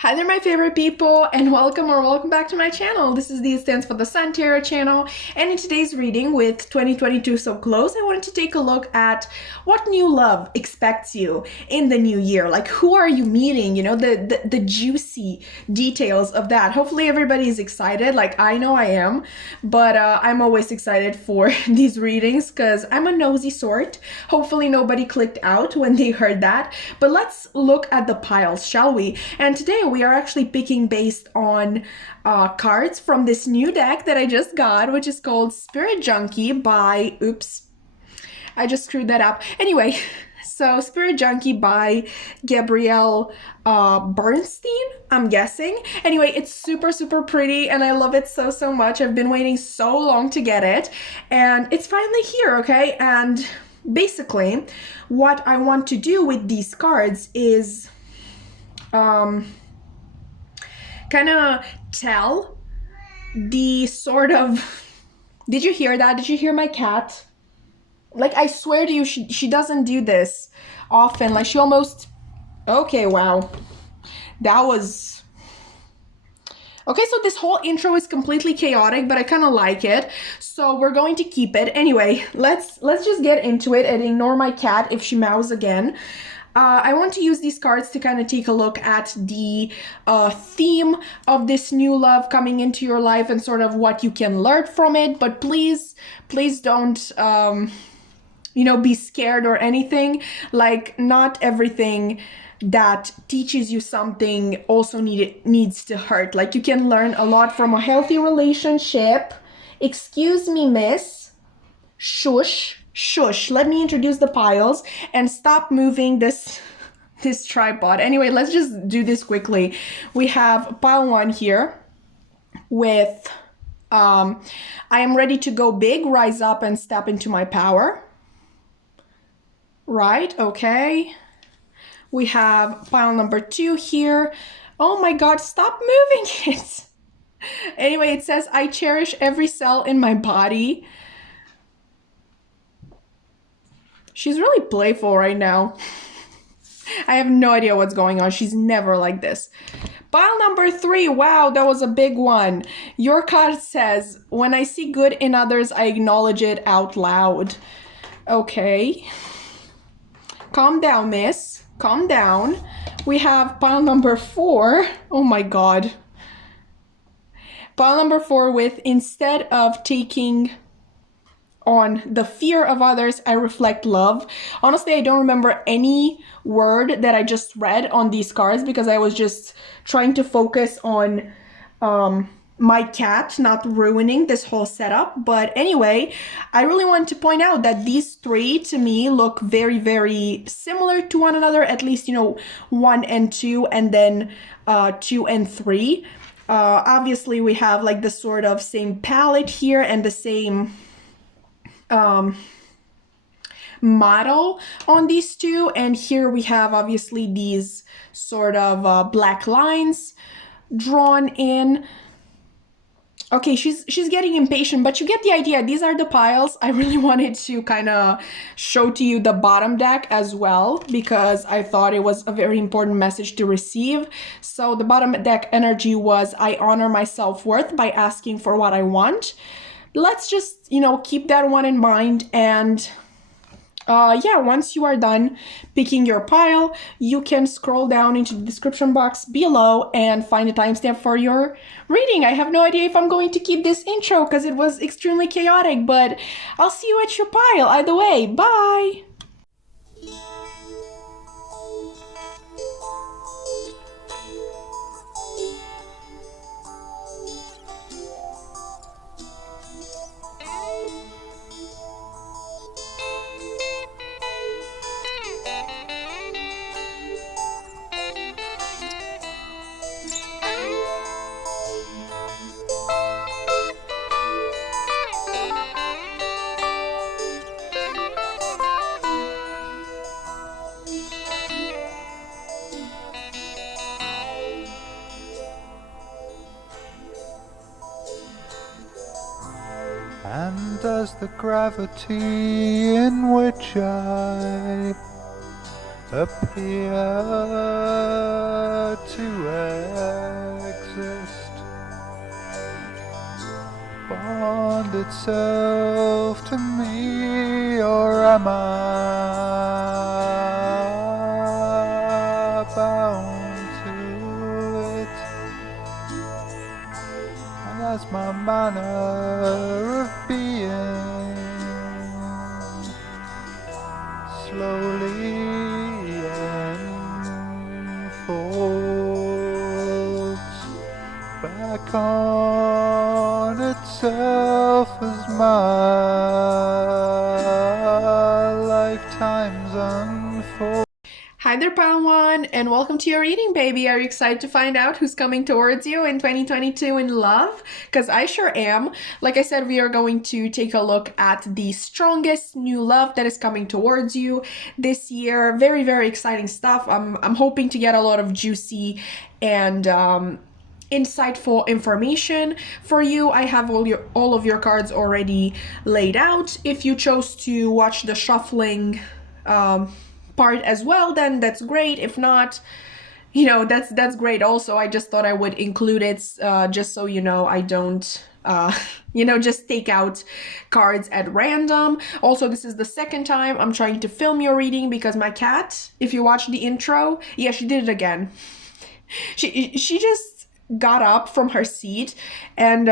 Hi there, my favorite people, and welcome back to my channel. This is the stands for the Sun Tarot channel, and in today's reading with 2022 so close, I wanted to take a look at what new love expects you in the new year. Like, who are you meeting? You know, the juicy details of that. Hopefully everybody is excited, like I know I am, but I'm always excited for these readings because I'm a nosy sort. Hopefully nobody clicked out when they heard that, but let's look at the piles, shall we? And today we are actually picking based on cards from this new deck that I just got, which is called Spirit Junkie by, oops, I just screwed that up. Anyway, so Spirit Junkie by Gabrielle Bernstein, I'm guessing. Anyway, it's super pretty and I love it so much. I've been waiting so long to get it and it's finally here, okay? And basically, what I want to do with these cards is kind of tell the sort of, did you hear that? Did you hear my cat? Like, I swear to you, she doesn't do this often. Like, she almost, okay, wow, that was, okay, so this whole intro is completely chaotic, but I kind of like it, so we're going to keep it. Anyway, let's just get into it and ignore my cat if she meows again. I want to use these cards to kind of take a look at the theme of this new love coming into your life and sort of what you can learn from it. But please don't, you know, be scared or anything. Like, not everything that teaches you something also needs to hurt. Like, you can learn a lot from a healthy relationship. Excuse me, miss. Shush, let me introduce the piles and stop moving this tripod. Anyway, let's just do this quickly. We have pile 1 here with I am ready to go big, rise up and step into my power. Right, okay. We have pile number 2 here. Oh my god, stop moving it. Anyway, it says, I cherish every cell in my body. She's really playful right now. I have no idea what's going on. She's never like this. Pile number 3. Wow, that was a big one. Your card says, when I see good in others, I acknowledge it out loud. Okay. Calm down, miss. Calm down. We have pile number 4. Oh my god. Pile number 4 with, instead of taking on the fear of others, I reflect love. Honestly, I don't remember any word that I just read on these cards because I was just trying to focus on my cat not ruining this whole setup. But anyway, I really want to point out that these 3 to me look very similar to one another, at least, you know, 1 and 2, and then 2 and 3. Obviously, we have like the sort of same palette here and the same model on these 2, and here we have obviously these sort of black lines drawn in. Okay, she's getting impatient, but you get the idea. These are the piles. I really wanted to kind of show to you the bottom deck as well because I thought it was a very important message to receive. So the bottom deck energy was, I honor my self-worth by asking for what I want. Let's just, you know, keep that one in mind. And yeah, once you are done picking your pile, you can scroll down into the description box below and find a timestamp for your reading. I have no idea if I'm going to keep this intro because it was extremely chaotic, but I'll see you at your pile either way. Bye! And as the gravity in which I appear to itself to me, or am I bound to it? And that's my manner of being, slowly unfolds back on itself as my lifetimes unfold. Hi there, Pile One, and welcome to your reading, baby. Are you excited to find out who's coming towards you in 2022 in love? Because I sure am. Like I said, we are going to take a look at the strongest new love that is coming towards you this year. Very, very exciting stuff. I'm hoping to get a lot of juicy and insightful information for you. I have all of your cards already laid out. If you chose to watch the shuffling part as well, then that's great. If not, that's great also. I just thought I would include it just so I don't just take out cards at random. Also, this is the second time I'm trying to film your reading because my cat, if you watch the intro, yeah, she did it again. She just got up from her seat and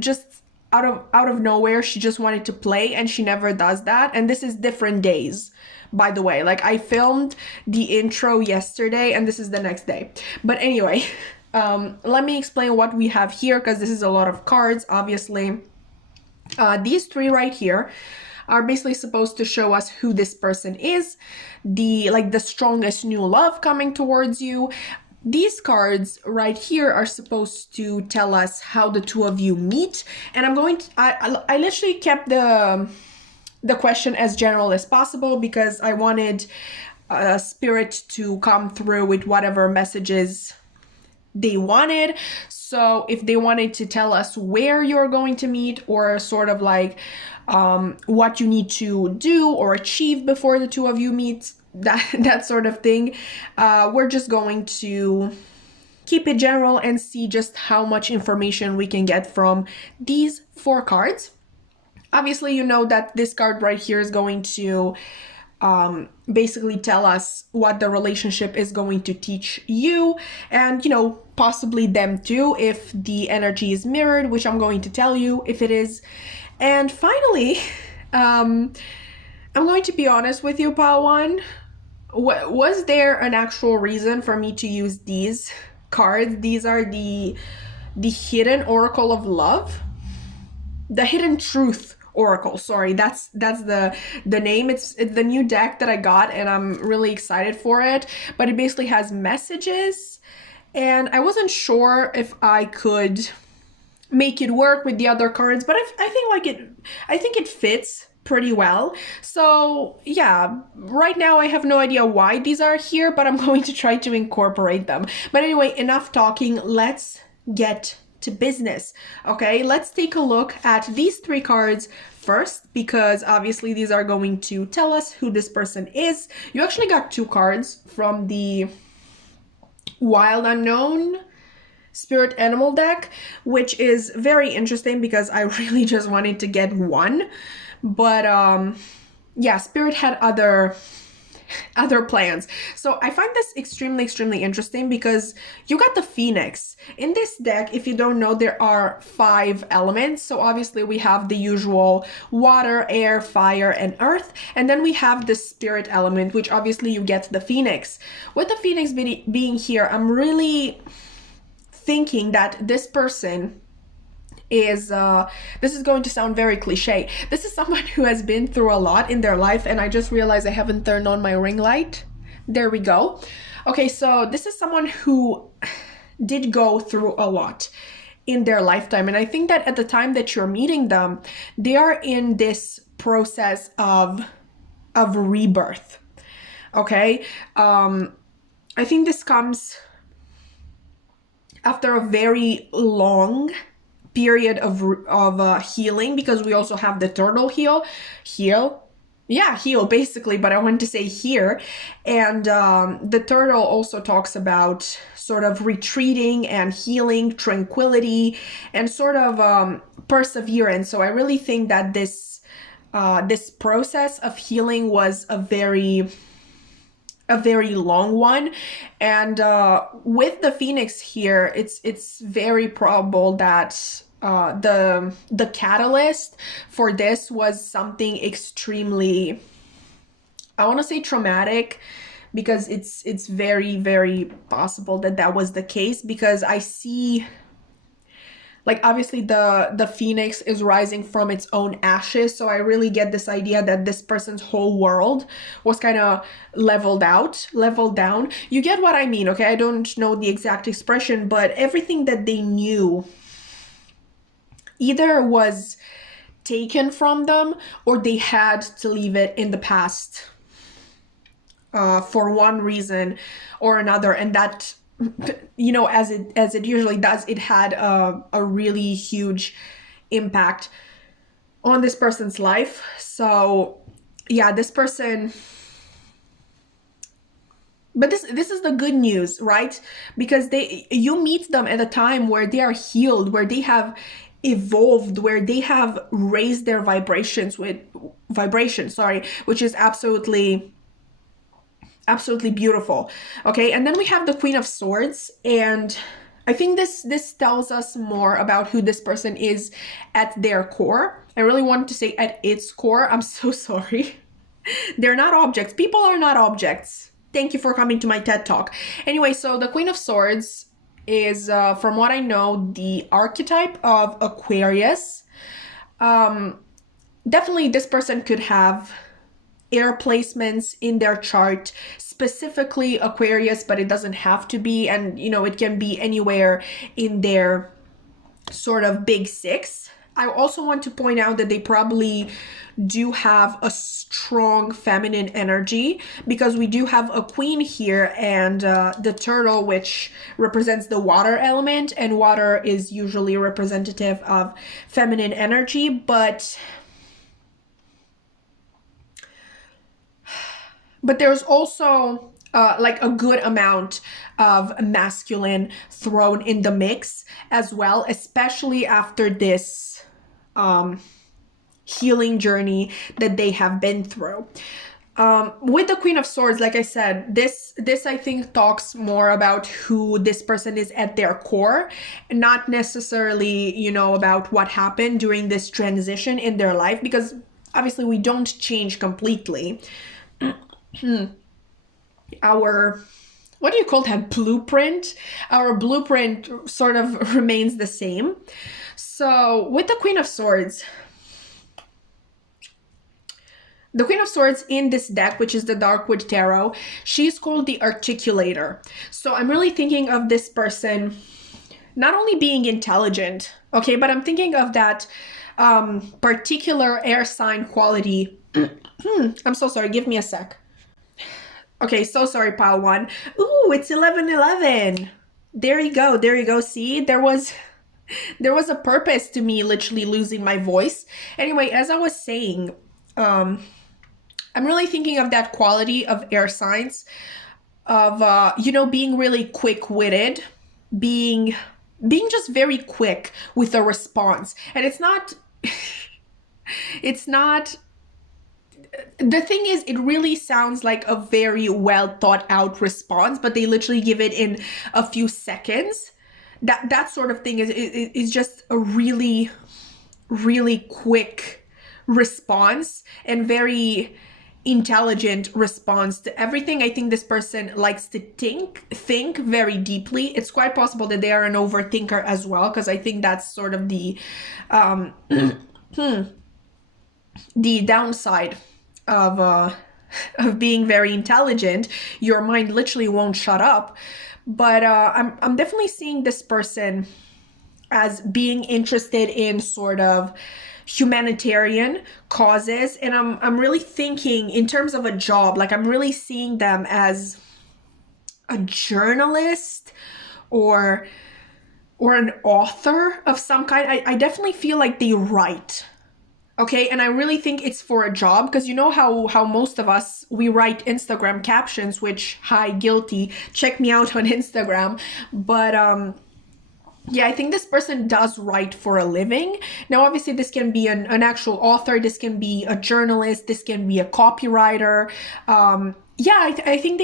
just out of nowhere she just wanted to play, and she never does that. And this is different days, by the way. Like, I filmed the intro yesterday and this is the next day. But anyway, let me explain what we have here, because this is a lot of cards, obviously. These three right here are basically supposed to show us who this person is, the strongest new love coming towards you. These cards right here are supposed to tell us how the two of you meet. And I literally kept the question as general as possible because I wanted Spirit to come through with whatever messages they wanted. So if they wanted to tell us where you're going to meet, or sort of like what you need to do or achieve before the two of you meet, that sort of thing, we're just going to keep it general and see just how much information we can get from these four cards. Obviously, you know that this card right here is going to basically tell us what the relationship is going to teach you, and possibly them too, if the energy is mirrored, which I'm going to tell you if it is. And finally, I'm going to be honest with you, Pile One. Was there an actual reason for me to use these cards? These are the Hidden Oracle of Love, the Hidden Truth Oracle. Sorry, that's the name. It's the new deck that I got, and I'm really excited for it. But it basically has messages, and I wasn't sure if I could make it work with the other cards, but I think it fits pretty well. So yeah, right now I have no idea why these are here, but I'm going to try to incorporate them. But anyway, enough talking. Let's get to business. Okay, let's take a look at these three cards first, because obviously these are going to tell us who this person is. You actually got two cards from the Wild Unknown Spirit Animal deck, which is very interesting because I really just wanted to get one. But yeah, Spirit had other plans. So I find this extremely interesting because you got the Phoenix. In this deck, if you don't know, there are 5 elements. So obviously we have the usual water, air, fire, and earth. And then we have the spirit element, which obviously you get the Phoenix. With the Phoenix being here, I'm really thinking that this person is, this is going to sound very cliche. This is someone who has been through a lot in their life, and I just realized I haven't turned on my ring light. There we go. Okay, so this is someone who did go through a lot in their lifetime, and I think that at the time that you're meeting them, they are in this process of rebirth. Okay, I think this comes after a very long period of healing, because we also have the turtle heal. yeah, heal basically, but I want to say here. And the turtle also talks about sort of retreating and healing, tranquility, and sort of perseverance. So I really think that this process of healing was a very long one. And with the phoenix here, it's very probable that the catalyst for this was something extremely, I want to say traumatic, because it's very, very possible that that was the case, because I see, like, obviously the phoenix is rising from its own ashes, so I really get this idea that this person's whole world was kind of leveled down. You get what I mean, okay? I don't know the exact expression, but everything that they knew either was taken from them or they had to leave it in the past, for one reason or another. And that, you know, as it usually does, it had a really huge impact on this person's life. So yeah, this person, but this is the good news, right? Because you meet them at a time where they are healed, where they have evolved, where they have raised their vibration, sorry, which is absolutely beautiful. Okay, and then we have the Queen of Swords, and I think this tells us more about who this person is at their core. I really wanted to say at its core. I'm so sorry. They're not objects. People are not objects. Thank you for coming to my TED Talk. Anyway, so the Queen of Swords is, from what I know, the archetype of Aquarius. Definitely this person could have air placements in their chart, specifically Aquarius, but it doesn't have to be. And, you know, it can be anywhere in their sort of big six. I also want to point out that they probably do have a strong feminine energy, because we do have a queen here and the turtle, which represents the water element, and water is usually representative of feminine energy. But there's also like a good amount of masculine thrown in the mix as well, especially after this healing journey that they have been through. With the Queen of Swords, like I said, this I think talks more about who this person is at their core, not necessarily, you know, about what happened during this transition in their life, because obviously we don't change completely. Our, what do you call that, blueprint? Our blueprint sort of remains the same. So with the Queen of Swords, the Queen of Swords in this deck, which is the Darkwood Tarot, she's called the Articulator. So I'm really thinking of this person not only being intelligent, okay, but I'm thinking of that particular air sign quality. I'm so sorry, give me a sec. Okay, so sorry, pile one. Ooh, it's 11:11. There you go. There you go. See, there was a purpose to me literally losing my voice. Anyway, as I was saying, I'm really thinking of that quality of air signs, of you know, being really quick-witted, being just very quick with a response. And it's not it's not, the thing is, it really sounds like a very well thought out response, but they literally give it in a few seconds. That sort of thing is just a really, really quick response and very intelligent response to everything. I think this person likes to think very deeply. It's quite possible that they are an overthinker as well, because I think that's sort of the the downside of being very intelligent. Your mind literally won't shut up. But I'm definitely seeing this person as being interested in sort of humanitarian causes, and I'm really thinking in terms of a job, like I'm really seeing them as a journalist or an author of some kind. I definitely feel like they write. Okay, and I really think it's for a job, because you know how most of us, we write Instagram captions, which, hi, guilty, check me out on Instagram. But yeah, I think this person does write for a living. Now, obviously, this can be an actual author, this can be a journalist, this can be a copywriter. Yeah, I think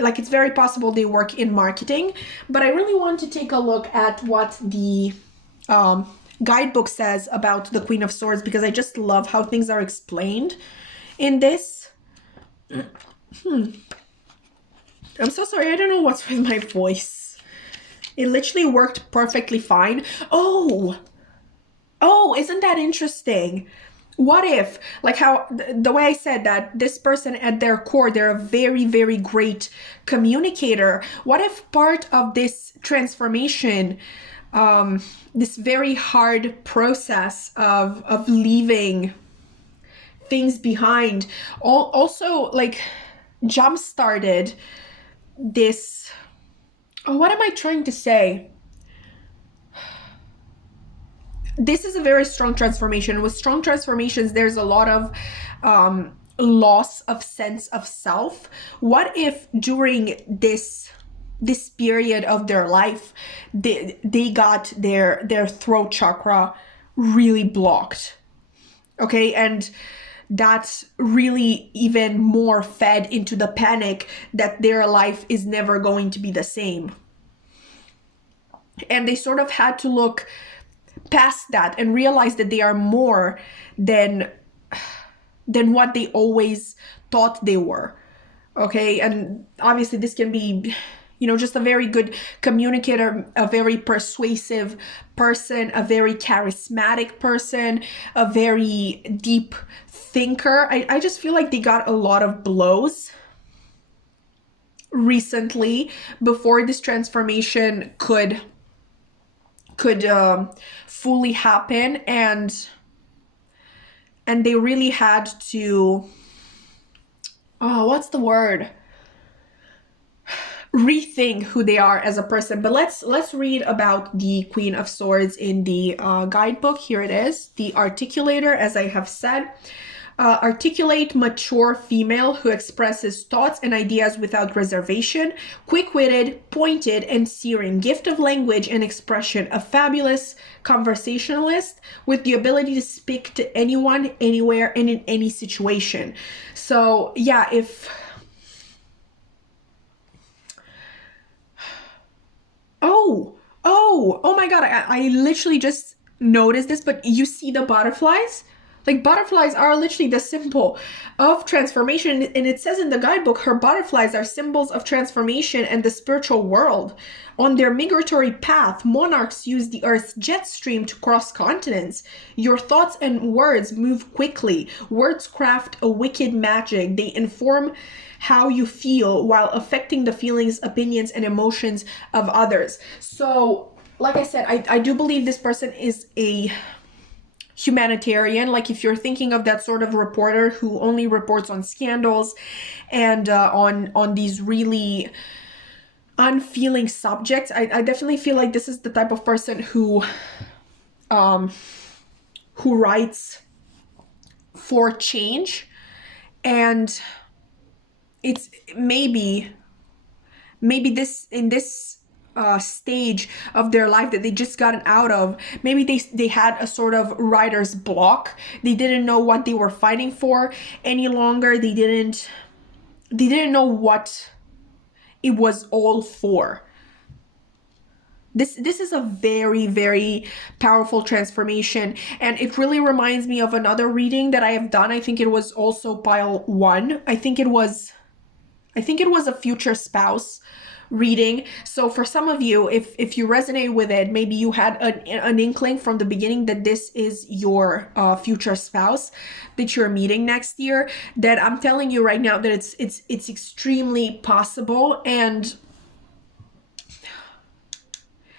like, it's very possible they work in marketing. But I really want to take a look at what the guidebook says about the Queen of Swords, because I just love how things are explained in this. I'm so sorry, I don't know what's with my voice. It literally worked perfectly fine. Oh, isn't that interesting? What if, like, how the way I said that this person at their core, they're a very, very great communicator. What if part of this transformation, this very hard process of leaving things behind, also, like, jump started this, oh, what am I trying to say? This is a very strong transformation. With strong transformations, there's a lot of loss of sense of self. What if during this period of their life, they got their throat chakra really blocked? Okay, and that's really even more fed into the panic that their life is never going to be the same. And they sort of had to look past that and realize that they are more than what they always thought they were. Okay, and obviously this can be, just a very good communicator, a very persuasive person, a very charismatic person, a very deep thinker. I just feel like they got a lot of blows recently before this transformation could fully happen, and they really had to, what's the word, rethink who they are as a person. But let's read about the Queen of Swords in the guidebook. Here it is. The articulator, as I have said, articulate, mature female who expresses thoughts and ideas without reservation, quick-witted, pointed, and searing, gift of language and expression, a fabulous conversationalist with the ability to speak to anyone, anywhere, and in any situation. So yeah, if oh my god, I literally just noticed this, but you see the butterflies? Like, butterflies are literally the symbol of transformation. And it says in the guidebook, her butterflies are symbols of transformation and the spiritual world. On their migratory path, monarchs use the Earth's jet stream to cross continents. Your thoughts and words move quickly. Words craft a wicked magic. They inform how you feel while affecting the feelings, opinions, and emotions of others. So, like I said, I do believe this person is a humanitarian. Like, if you're thinking of that sort of reporter who only reports on scandals and on these really unfeeling subjects, I definitely feel like this is the type of person who writes for change. And it's maybe this, in this stage of their life that they just gotten out of, maybe they had a sort of writer's block. They didn't know what they were fighting for any longer. They didn't know what it was all for. This is a very, very powerful transformation, and it really reminds me of another reading that I have done. I think it was also pile 1. I think it was a future spouse reading. So for some of you, if you resonate with it, maybe you had an inkling from the beginning that this is your future spouse that you're meeting next year, that I'm telling you right now that it's extremely possible. And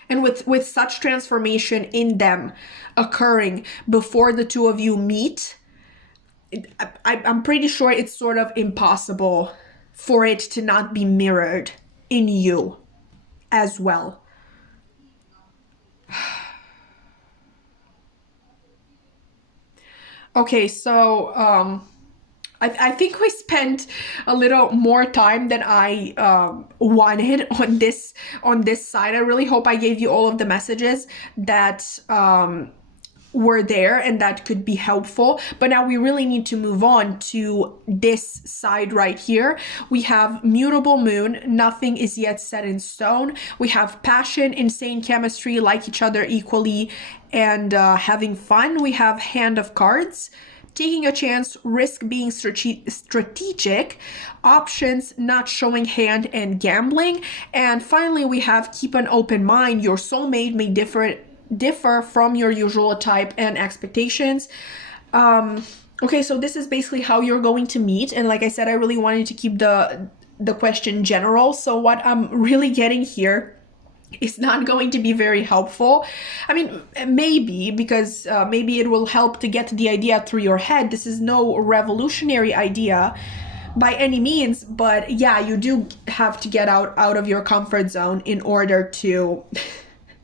with such transformation in them occurring before the two of you meet, I'm pretty sure it's sort of impossible for it to not be mirrored in you as well. Okay, so I think we spent a little more time than I wanted on this side. I really hope I gave you all of the messages that were there and that could be helpful. But now we really need to move on to this side right here. We have mutable moon, nothing is yet set in stone. We have passion, insane chemistry, like each other equally, and having fun. We have hand of cards, taking a chance, risk being strategic, options, not showing hand, and gambling. And finally, we have keep an open mind. Your soulmate may differ from your usual type and expectations. Okay, so this is basically how you're going to meet. And like I said, I really wanted to keep the question general. So what I'm really getting here is not going to be very helpful. I mean, maybe, because maybe it will help to get the idea through your head. This is no revolutionary idea by any means, but yeah, you do have to get out of your comfort zone in order to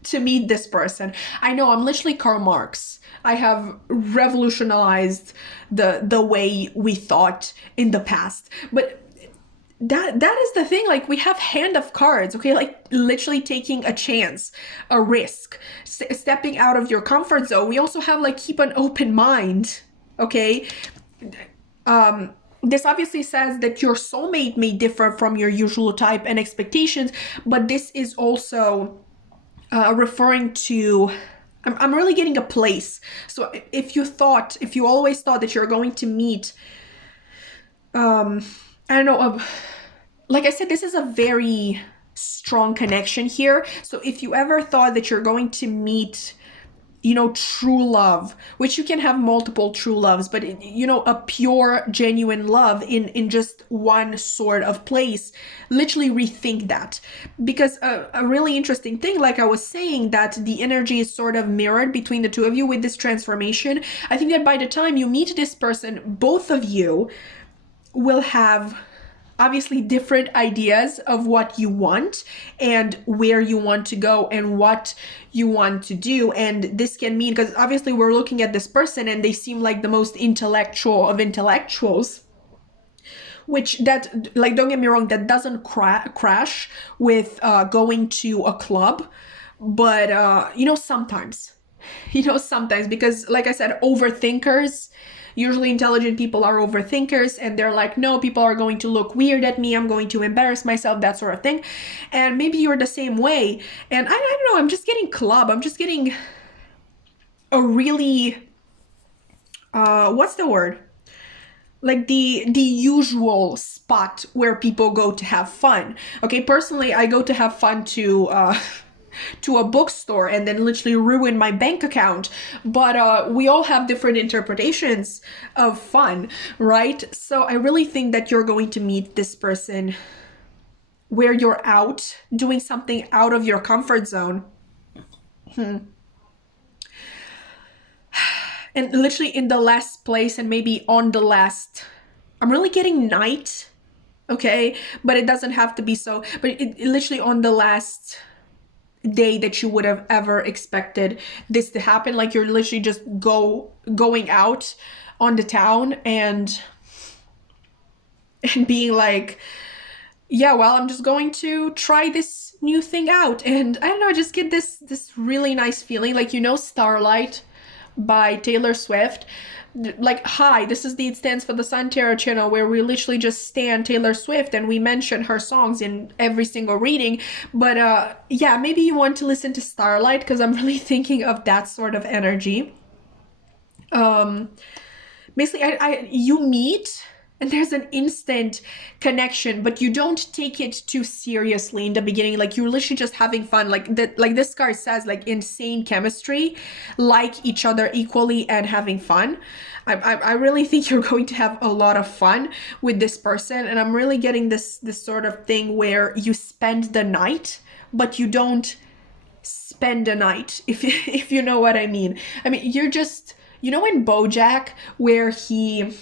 to meet this person. I know, I'm literally Karl Marx. I have revolutionized the way we thought in the past. But that is the thing, like, we have hand of cards, okay, like literally taking a chance, a risk, stepping out of your comfort zone. We also have like keep an open mind, okay. This obviously says that your soulmate may differ from your usual type and expectations, but this is also referring to, I'm really getting a place. So if you always thought that you're going to meet I don't know, like I said, this is a very strong connection here. So if you ever thought that you're going to meet, true love, which you can have multiple true loves, but a pure, genuine love in just one sort of place, literally rethink that. Because a really interesting thing, like I was saying, that the energy is sort of mirrored between the two of you with this transformation. I think that by the time you meet this person, both of you will have obviously different ideas of what you want and where you want to go and what you want to do. And this can mean, because obviously we're looking at this person and they seem like the most intellectual of intellectuals, which that, like, don't get me wrong, that doesn't crash with going to a club, but sometimes because like I said, overthinkers, usually intelligent people are overthinkers, and they're like, no, people are going to look weird at me, I'm going to embarrass myself, that sort of thing. And maybe you're the same way. And I don't know, I'm just getting club. I'm just getting a really, what's the word? Like the usual spot where people go to have fun. Okay, personally, I go to have fun to a bookstore and then literally ruin my bank account. But we all have different interpretations of fun, right? So I really think that you're going to meet this person where you're out doing something out of your comfort zone. And literally in the last place, and maybe on the last, I'm really getting night, okay? But it doesn't have to be so, but it literally on the last day that you would have ever expected this to happen. Like, you're literally just going out on the town and being like, yeah, well, I'm just going to try this new thing out. And I don't know, I just get this really nice feeling, like, Starlight by Taylor Swift. Like, hi, this is the It Stands for the Sun Tarot channel, where we literally just stand Taylor Swift and we mention her songs in every single reading. But yeah, maybe you want to listen to Starlight, because I'm really thinking of that sort of energy. Basically, you meet and there's an instant connection, but you don't take it too seriously in the beginning. Like, you're literally just having fun. Like this card says, like, insane chemistry, like each other equally, and having fun. I really think you're going to have a lot of fun with this person, and I'm really getting this sort of thing where you spend the night, but you don't spend a night, if you know what I mean. I mean, you're just, in BoJack, where he,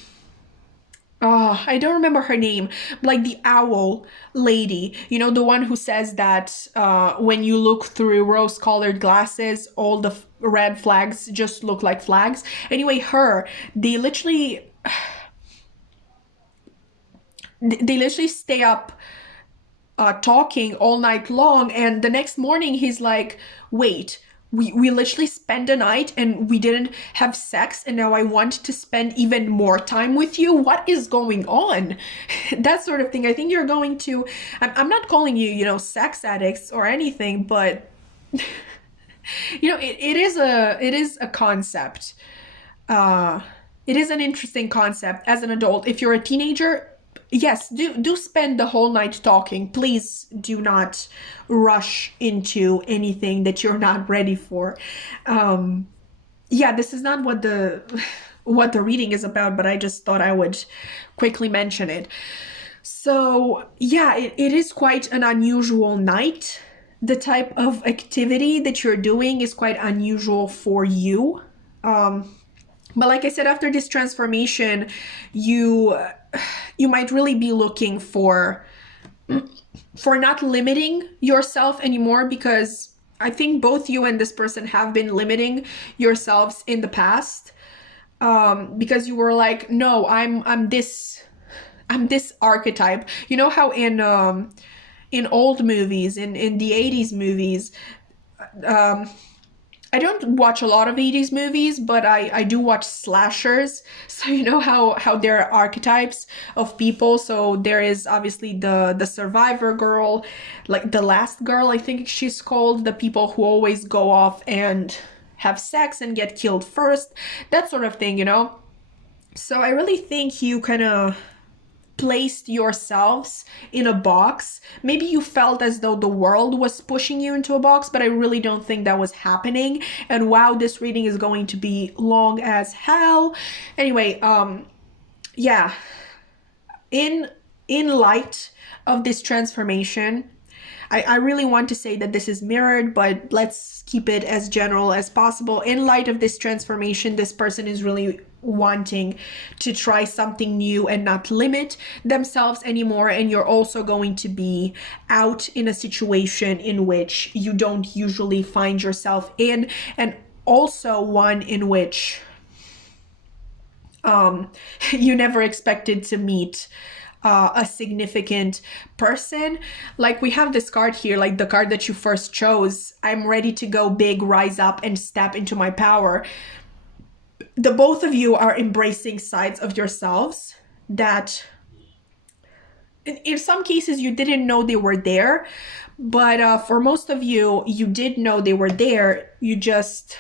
I don't remember her name, like the owl lady, the one who says that when you look through rose-colored glasses, all red flags just look like flags. Anyway, they literally stay up talking all night long, and the next morning he's like, wait, we literally spent the night and we didn't have sex, and now I want to spend even more time with you. What is going on? That sort of thing. I think you're going to, I'm not calling you, you know, sex addicts or anything, but you know, it is a concept. It is an interesting concept as an adult. If you're a teenager, yes, do spend the whole night talking. Please do not rush into anything that you're not ready for. Yeah, this is not what the reading is about, but I just thought I would quickly mention it. So yeah, it is quite an unusual night. The type of activity that you're doing is quite unusual for you. But like I said, after this transformation, you might really be looking for not limiting yourself anymore, because I think both you and this person have been limiting yourselves in the past, because you were like, no, I'm this archetype. You know how in old movies, in the 80s movies, I don't watch a lot of 80s movies, but I do watch slashers. So you know how there are archetypes of people. So there is obviously the survivor girl, like the last girl, I think she's called, the people who always go off and have sex and get killed first, that sort of thing, you know? So I really think you kind of placed yourselves in a box. Maybe you felt as though the world was pushing you into a box, but I really don't think that was happening. And wow, this reading is going to be long as hell. Anyway, yeah, in light of this transformation, I really want to say that this is mirrored, but let's keep it as general as possible. In light of this transformation, this person is really wanting to try something new and not limit themselves anymore. And you're also going to be out in a situation in which you don't usually find yourself in, and also one in which you never expected to meet a significant person. Like we have this card here, like the card that you first chose, I'm ready to go big, rise up and step into my power. The both of you are embracing sides of yourselves that in some cases you didn't know they were there, but for most of you, you did know they were there. You just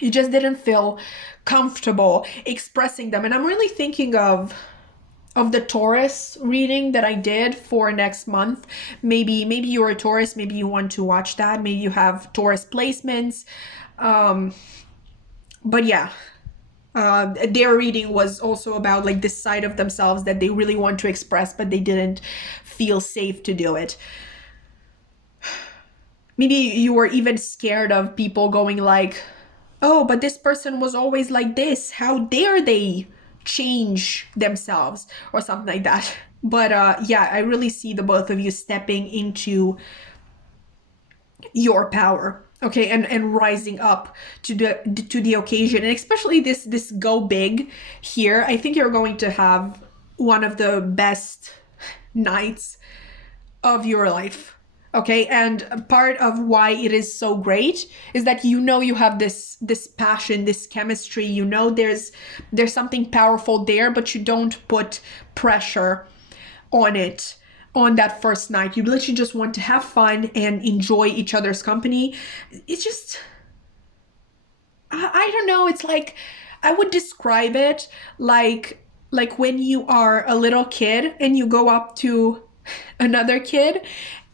didn't feel comfortable expressing them. And I'm really thinking of the Taurus reading that I did for next month. Maybe you're a Taurus, maybe you want to watch that, maybe you have Taurus placements. But yeah, their reading was also about like this side of themselves that they really want to express, but they didn't feel safe to do it. Maybe you were even scared of people going like, oh, but this person was always like this, how dare they change themselves, or something like that. But yeah, I really see the both of you stepping into your power, okay, and rising up to the occasion. And especially this go big here, I think you're going to have one of the best nights of your life. Okay, and part of why it is so great is that you know you have this passion, this chemistry. You know there's something powerful there, but you don't put pressure on it on that first night. You literally just want to have fun and enjoy each other's company. It's just, I don't know. It's like, I would describe it like when you are a little kid and you go up to another kid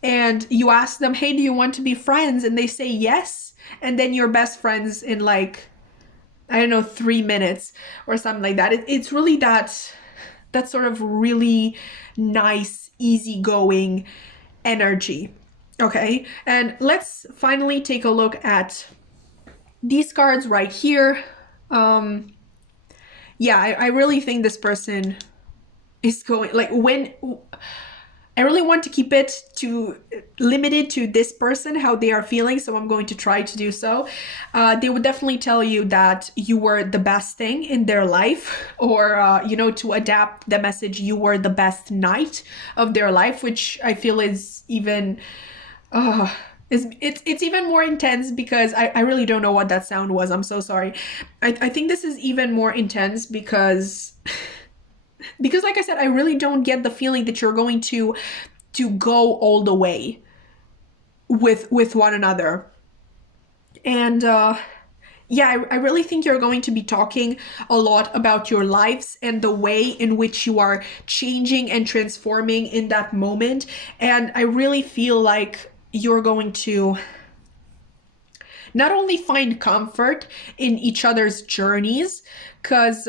and you ask them, hey, do you want to be friends? And they say yes. And then you're best friends in like, I don't know, 3 minutes or something like that. It's really that sort of really nice, easygoing energy. Okay. And let's finally take a look at these cards right here. Yeah, I really think this person is going, like, I really want to keep it to limited to this person, how they are feeling, so I'm going to try to do so. They would definitely tell you that you were the best thing in their life, or to adapt the message, you were the best night of their life, which I feel is even it's even more intense, because I really don't know what that sound was. I'm so sorry. I think this is even more intense because like I said, I really don't get the feeling that you're going to go all the way with one another. And yeah, I really think you're going to be talking a lot about your lives and the way in which you are changing and transforming in that moment. And I really feel like you're going to not only find comfort in each other's journeys, because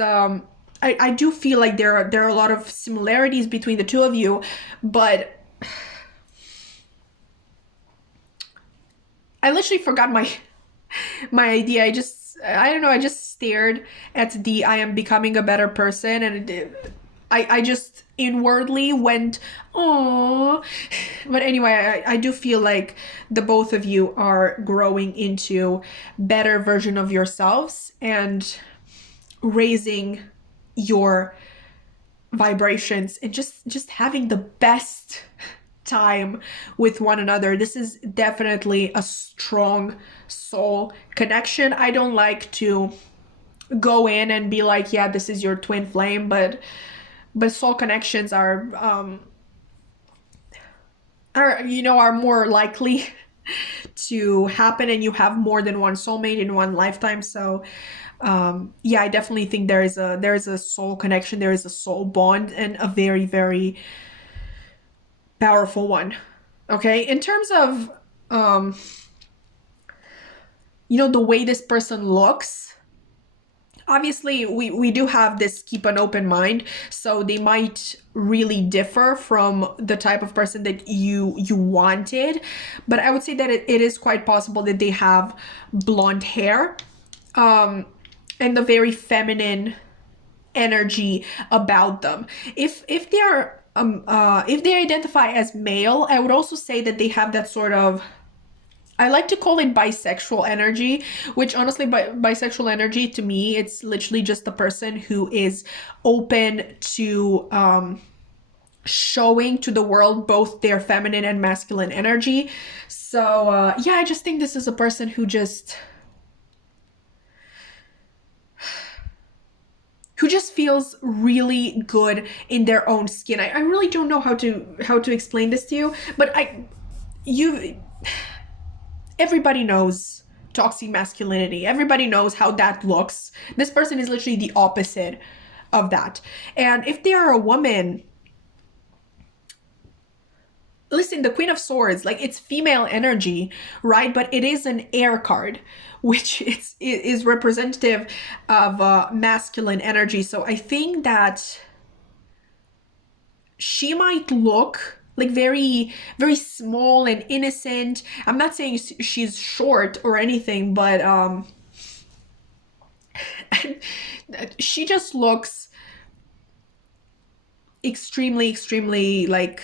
I do feel like there are a lot of similarities between the two of you, but I literally forgot my idea. I don't know, I just stared at the I am becoming a better person, and I just inwardly went, oh. But anyway, I do feel like the both of you are growing into better version of yourselves and raising your vibrations and just having the best time with one another. This is definitely a strong soul connection. I don't like to go in and be like, yeah, this is your twin flame, but soul connections are more likely to happen, and you have more than one soulmate in one lifetime. So yeah, I definitely think there is a soul connection, there is a soul bond, and a very, very powerful one. Okay, in terms of the way this person looks, obviously we do have this keep an open mind, so they might really differ from the type of person that you wanted, but I would say that it is quite possible that they have blonde hair, and the very feminine energy about them. If they are if they identify as male, I would also say that they have that sort of, I like to call it bisexual energy, which honestly, bisexual energy to me, it's literally just the person who is open to showing to the world both their feminine and masculine energy. So yeah, I just think this is a person who just feels really good in their own skin. I really don't know how to explain this to you, but everybody knows toxic masculinity. Everybody knows how that looks. This person is literally the opposite of that. And if they are a woman, listen, the Queen of Swords, like, it's female energy, right? But it is an air card, which is representative of masculine energy. So I think that she might look like very, very small and innocent. I'm not saying she's short or anything, but she just looks extremely, extremely, like,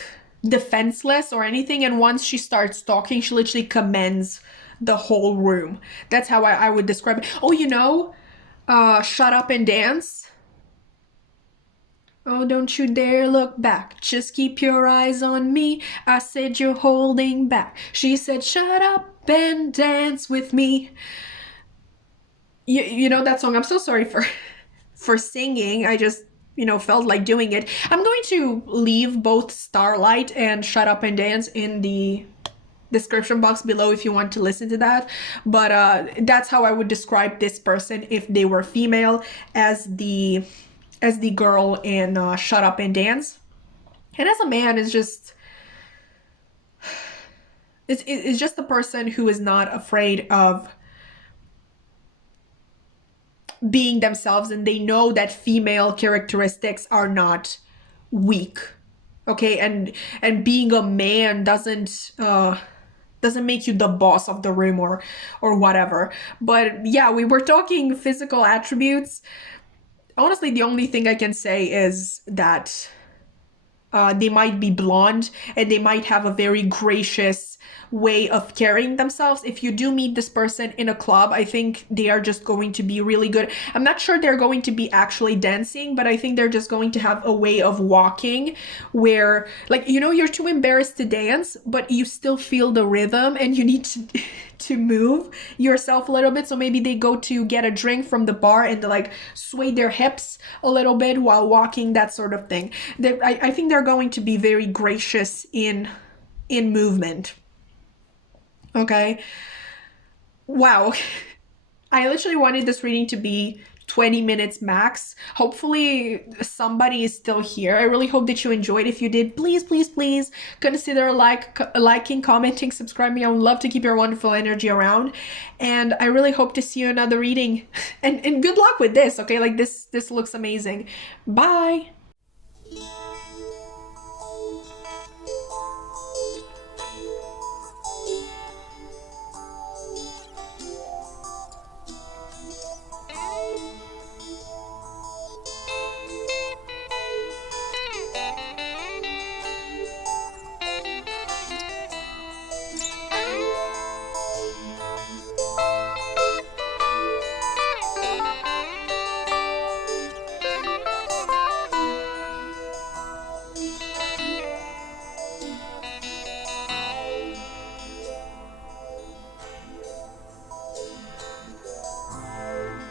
defenseless or anything. And once she starts talking, she literally commands the whole room. That's how I would describe it. Oh, Shut Up and Dance. Oh, don't you dare look back. Just keep your eyes on me. I said you're holding back. She said, shut up and dance with me. You know that song? I'm so sorry for singing. I just, felt like doing it. I'm going to leave both Starlight and Shut Up and Dance in the description box below if you want to listen to that. But that's how I would describe this person if they were female, as the girl in Shut Up and Dance. And as a man, it's just the person who is not afraid of being themselves, and they know that female characteristics are not weak. Okay, and being a man doesn't make you the boss of the room or whatever. But yeah, we were talking physical attributes. Honestly, the only thing I can say is that They might be blonde and they might have a very gracious way of carrying themselves. If you do meet this person in a club, I think they are just going to be really good. I'm not sure they're going to be actually dancing, but I think they're just going to have a way of walking where, like, you know, you're too embarrassed to dance, but you still feel the rhythm and you need to move yourself a little bit. So maybe they go to get a drink from the bar and they like sway their hips a little bit while walking, that sort of thing. I think they're going to be very gracious in movement. Okay. Wow. I literally wanted this reading to be 20 minutes max. Hopefully somebody is still here. I really hope that you enjoyed. If you did, please, please, please consider liking, commenting, subscribing. I would love to keep your wonderful energy around. And I really hope to see you in another reading. And good luck with this, okay? Like this looks amazing. Bye.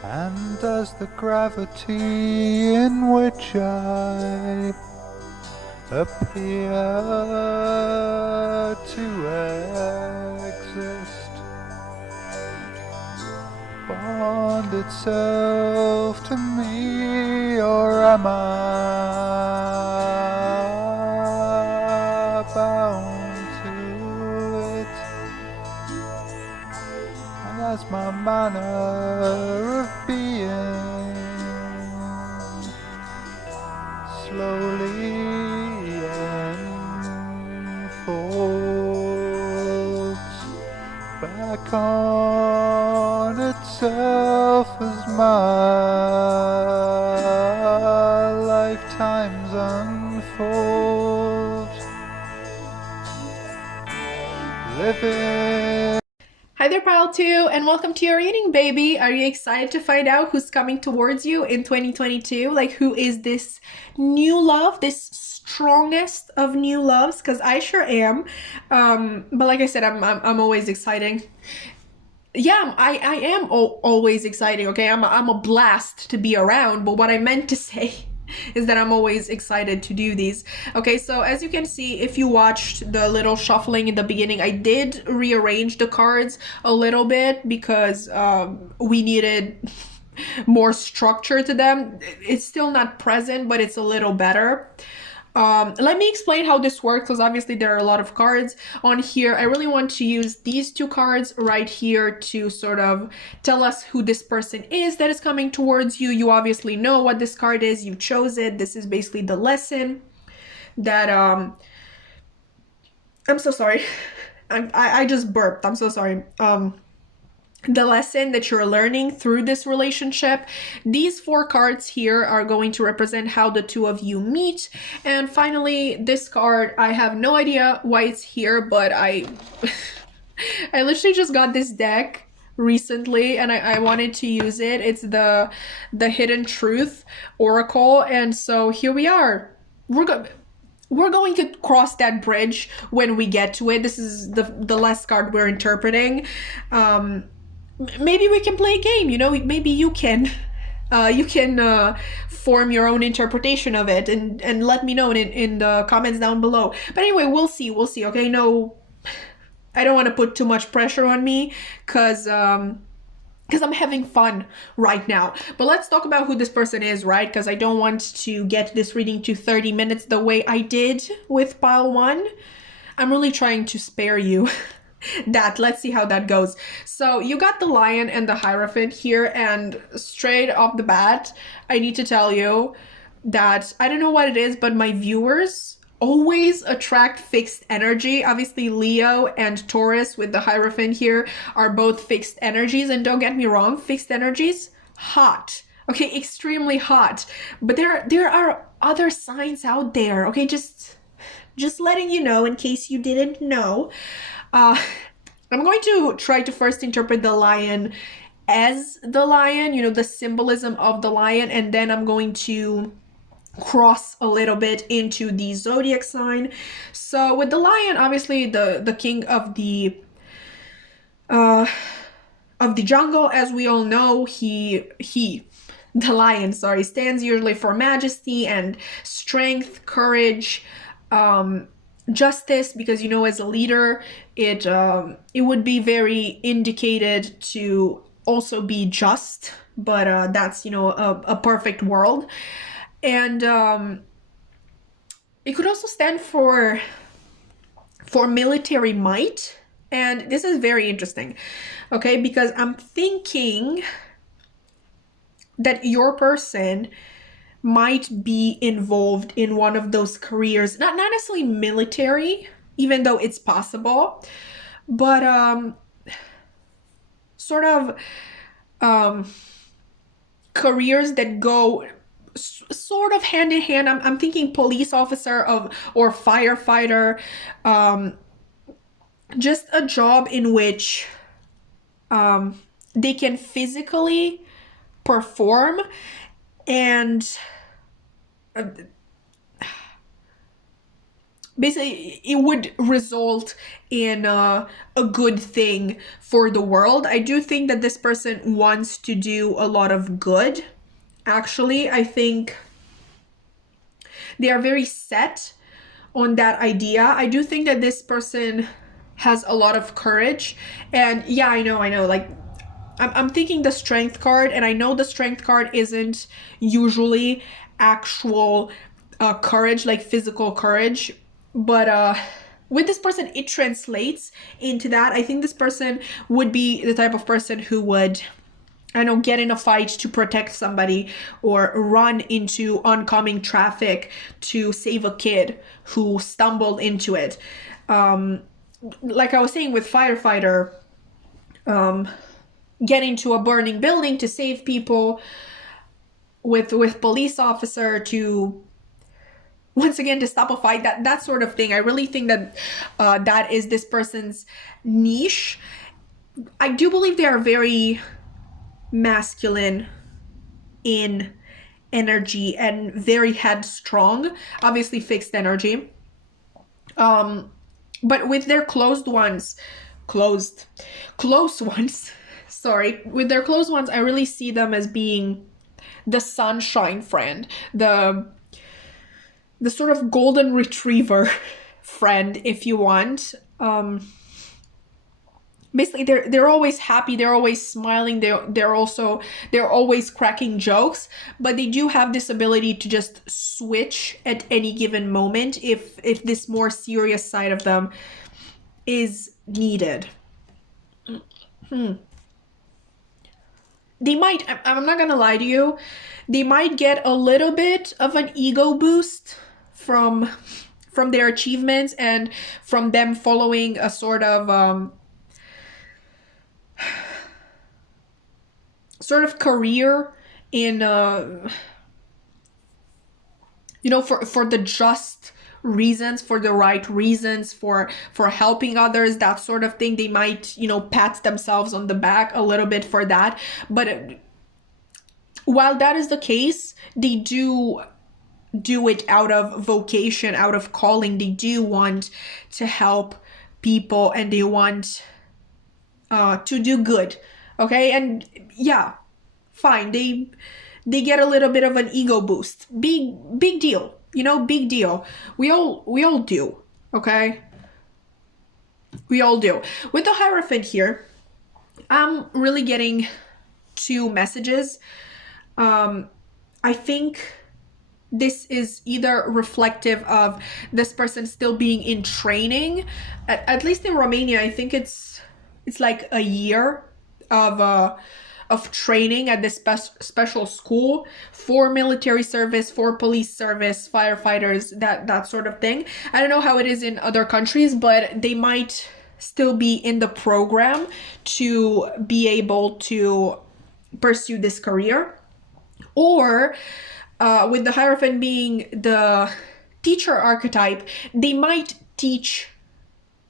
And as the gravity in which I appear to exist bond itself to me, or am I bound to it? And as my manner of being slowly unfolds back on itself as my lifetimes unfold, living. Hi there, Pile 2, and welcome to your reading, baby. Are you excited to find out who's coming towards you in 2022? Like, who is this new love, this strongest of new loves? Because I sure am. But like I said, I'm always excited. Yeah, I am always exciting, okay? I'm a blast to be around, but what I meant to say is that I'm always excited to do these. Okay, so as you can see, if you watched the little shuffling in the beginning, I did rearrange the cards a little bit because we needed more structure to them. It's still not present, but it's a little better. Let me explain how this works, because obviously there are a lot of cards on here. I really want to use these two cards right here to sort of tell us who this person is that is coming towards you. You obviously know what this card is. You chose it. This is basically the lesson that, I'm so sorry. I just burped. I'm so sorry. The lesson that you're learning through this relationship. These four cards here are going to represent how the two of you meet. And finally, this card, I have no idea why it's here, but I literally just got this deck recently and I wanted to use it. It's the Hidden Truth Oracle, and so here we are. We're going to cross that bridge when we get to it. This is the last card we're interpreting. Maybe we can play a game, you know, maybe you can form your own interpretation of it and let me know in the comments down below. But anyway, we'll see, okay? No, I don't want to put too much pressure on me because I'm having fun right now. But let's talk about who this person is, right? Because I don't want to get this reading to 30 minutes the way I did with pile 1. I'm really trying to spare you that. Let's see how that goes. So you got the Lion and the Hierophant here, and straight off the bat, I need to tell you that I don't know what it is, but my viewers always attract fixed energy. Obviously, Leo and Taurus with the Hierophant here are both fixed energies, and don't get me wrong, fixed energies, hot. Okay, extremely hot. But there are other signs out there. Okay, just letting you know in case you didn't know. Uh, I'm going to try to first interpret the lion as the lion, you know, the symbolism of the lion, and then I'm going to cross a little bit into the zodiac sign. So with the lion, obviously the king uh of the jungle, as we all know, he the lion, sorry, stands usually for majesty and strength, courage, justice, because you know, as a leader, it would be very indicated to also be just, but that's, you know, a perfect world. And it could also stand for military might. And this is very interesting, okay, because I'm thinking that your person might be involved in one of those careers, not necessarily military, even though it's possible, but sort of careers that go sort of hand in hand. I'm thinking police officer or firefighter, just a job in which they can physically perform and basically it would result in a good thing for the world. I do think that this person wants to do a lot of good. Actually, I think they are very set on that idea. I do think that this person has a lot of courage. And yeah, I know, like, I'm thinking the strength card, and I know the strength card isn't usually actual courage, like physical courage, but with this person, it translates into that. I think this person would be the type of person who would, I don't know, get in a fight to protect somebody or run into oncoming traffic to save a kid who stumbled into it. Like I was saying with firefighter, get into a burning building to save people. With police officer, to once again to stop a fight, that sort of thing. I really think that that is this person's niche. I do believe they are very masculine in energy and very headstrong, obviously fixed energy. But with their close ones, sorry, with their close ones, I really see them as being the sunshine friend, the sort of golden retriever friend, if you want. Basically, they're always happy, they're always smiling, they're always cracking jokes, but they do have this ability to just switch at any given moment if this more serious side of them is needed. They might, I'm not gonna lie to you, they might get a little bit of an ego boost from their achievements and from them following a sort of career in you know, for the just reasons, for the right reasons, for helping others, that sort of thing. They might, you know, pat themselves on the back a little bit for that. But while that is the case, they do it out of vocation, out of calling. They do want to help people, and they want to do good. Okay, and yeah, fine, they get a little bit of an ego boost. Big deal, you know, big deal. We all do. Okay, we all do. With the Hierophant here, I'm really getting two messages. I think this is either reflective of this person still being in training, at least in Romania. I think it's like a year of training at this special school for military service, for police service, firefighters, that sort of thing. I don't know how it is in other countries, but they might still be in the program to be able to pursue this career. Or with the Hierophant being the teacher archetype, they might teach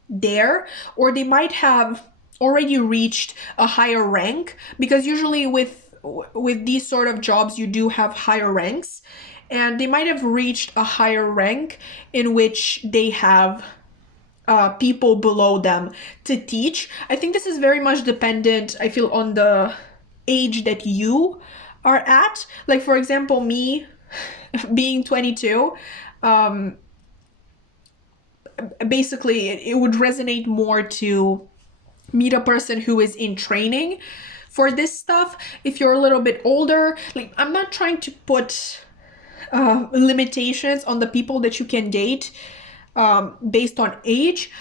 there, or they might have already reached a higher rank, because usually with these sort of jobs you do have higher ranks, and they might have reached a higher rank in which they have people below them to teach. I think this is very much dependent, I feel, on the age that you are at. Like, for example, me being 22, basically it would resonate more to meet a person who is in training for this stuff. If you're a little bit older, like, I'm not trying to put limitations on the people that you can date based on age.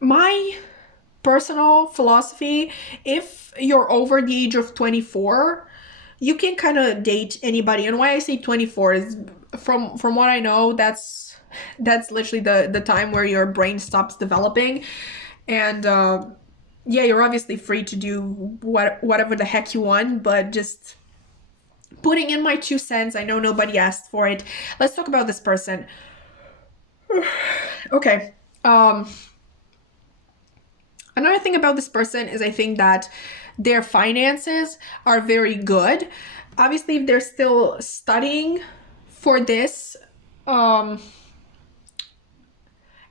My personal philosophy, if you're over the age of 24, you can kind of date anybody. And why I say 24 is from what I know, that's literally the time where your brain stops developing. And yeah, you're obviously free to do whatever the heck you want, but just putting in my 2 cents. I know nobody asked for it. Let's talk about this person. Okay. Another thing about this person is I think that their finances are very good. Obviously, if they're still studying for this,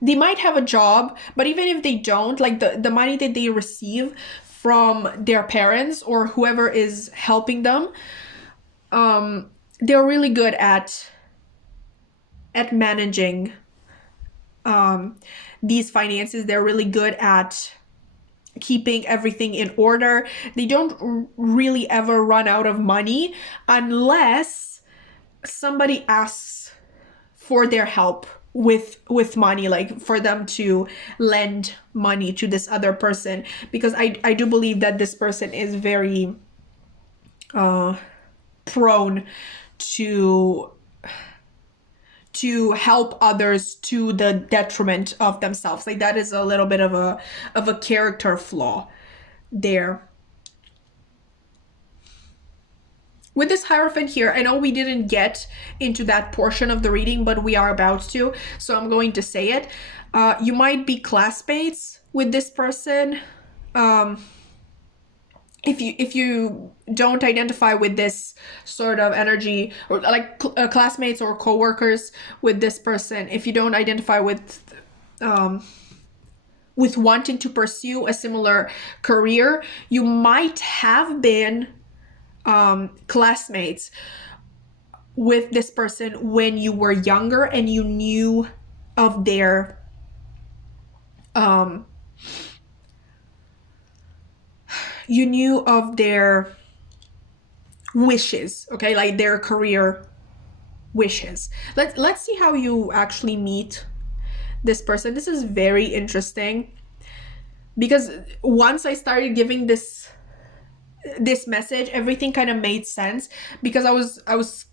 they might have a job, but even if they don't, like, the money that they receive from their parents or whoever is helping them, they're really good at managing these finances. They're really good at keeping everything in order. They don't really ever run out of money unless somebody asks for their help with money, like for them to lend money to this other person, because I do believe that this person is very prone to help others to the detriment of themselves. Like, that is a little bit of a character flaw there. With this Hierophant here, I know we didn't get into that portion of the reading, but we are about to, so I'm going to say it. You might be classmates with this person. If you don't identify with this sort of energy, or like classmates or coworkers with this person, if you don't identify with wanting to pursue a similar career, you might have been classmates with this person when you were younger, and you knew of their wishes, okay, like their career wishes. Let's see how you actually meet this person. This is very interesting, because once I started giving this message, everything kind of made sense, because I was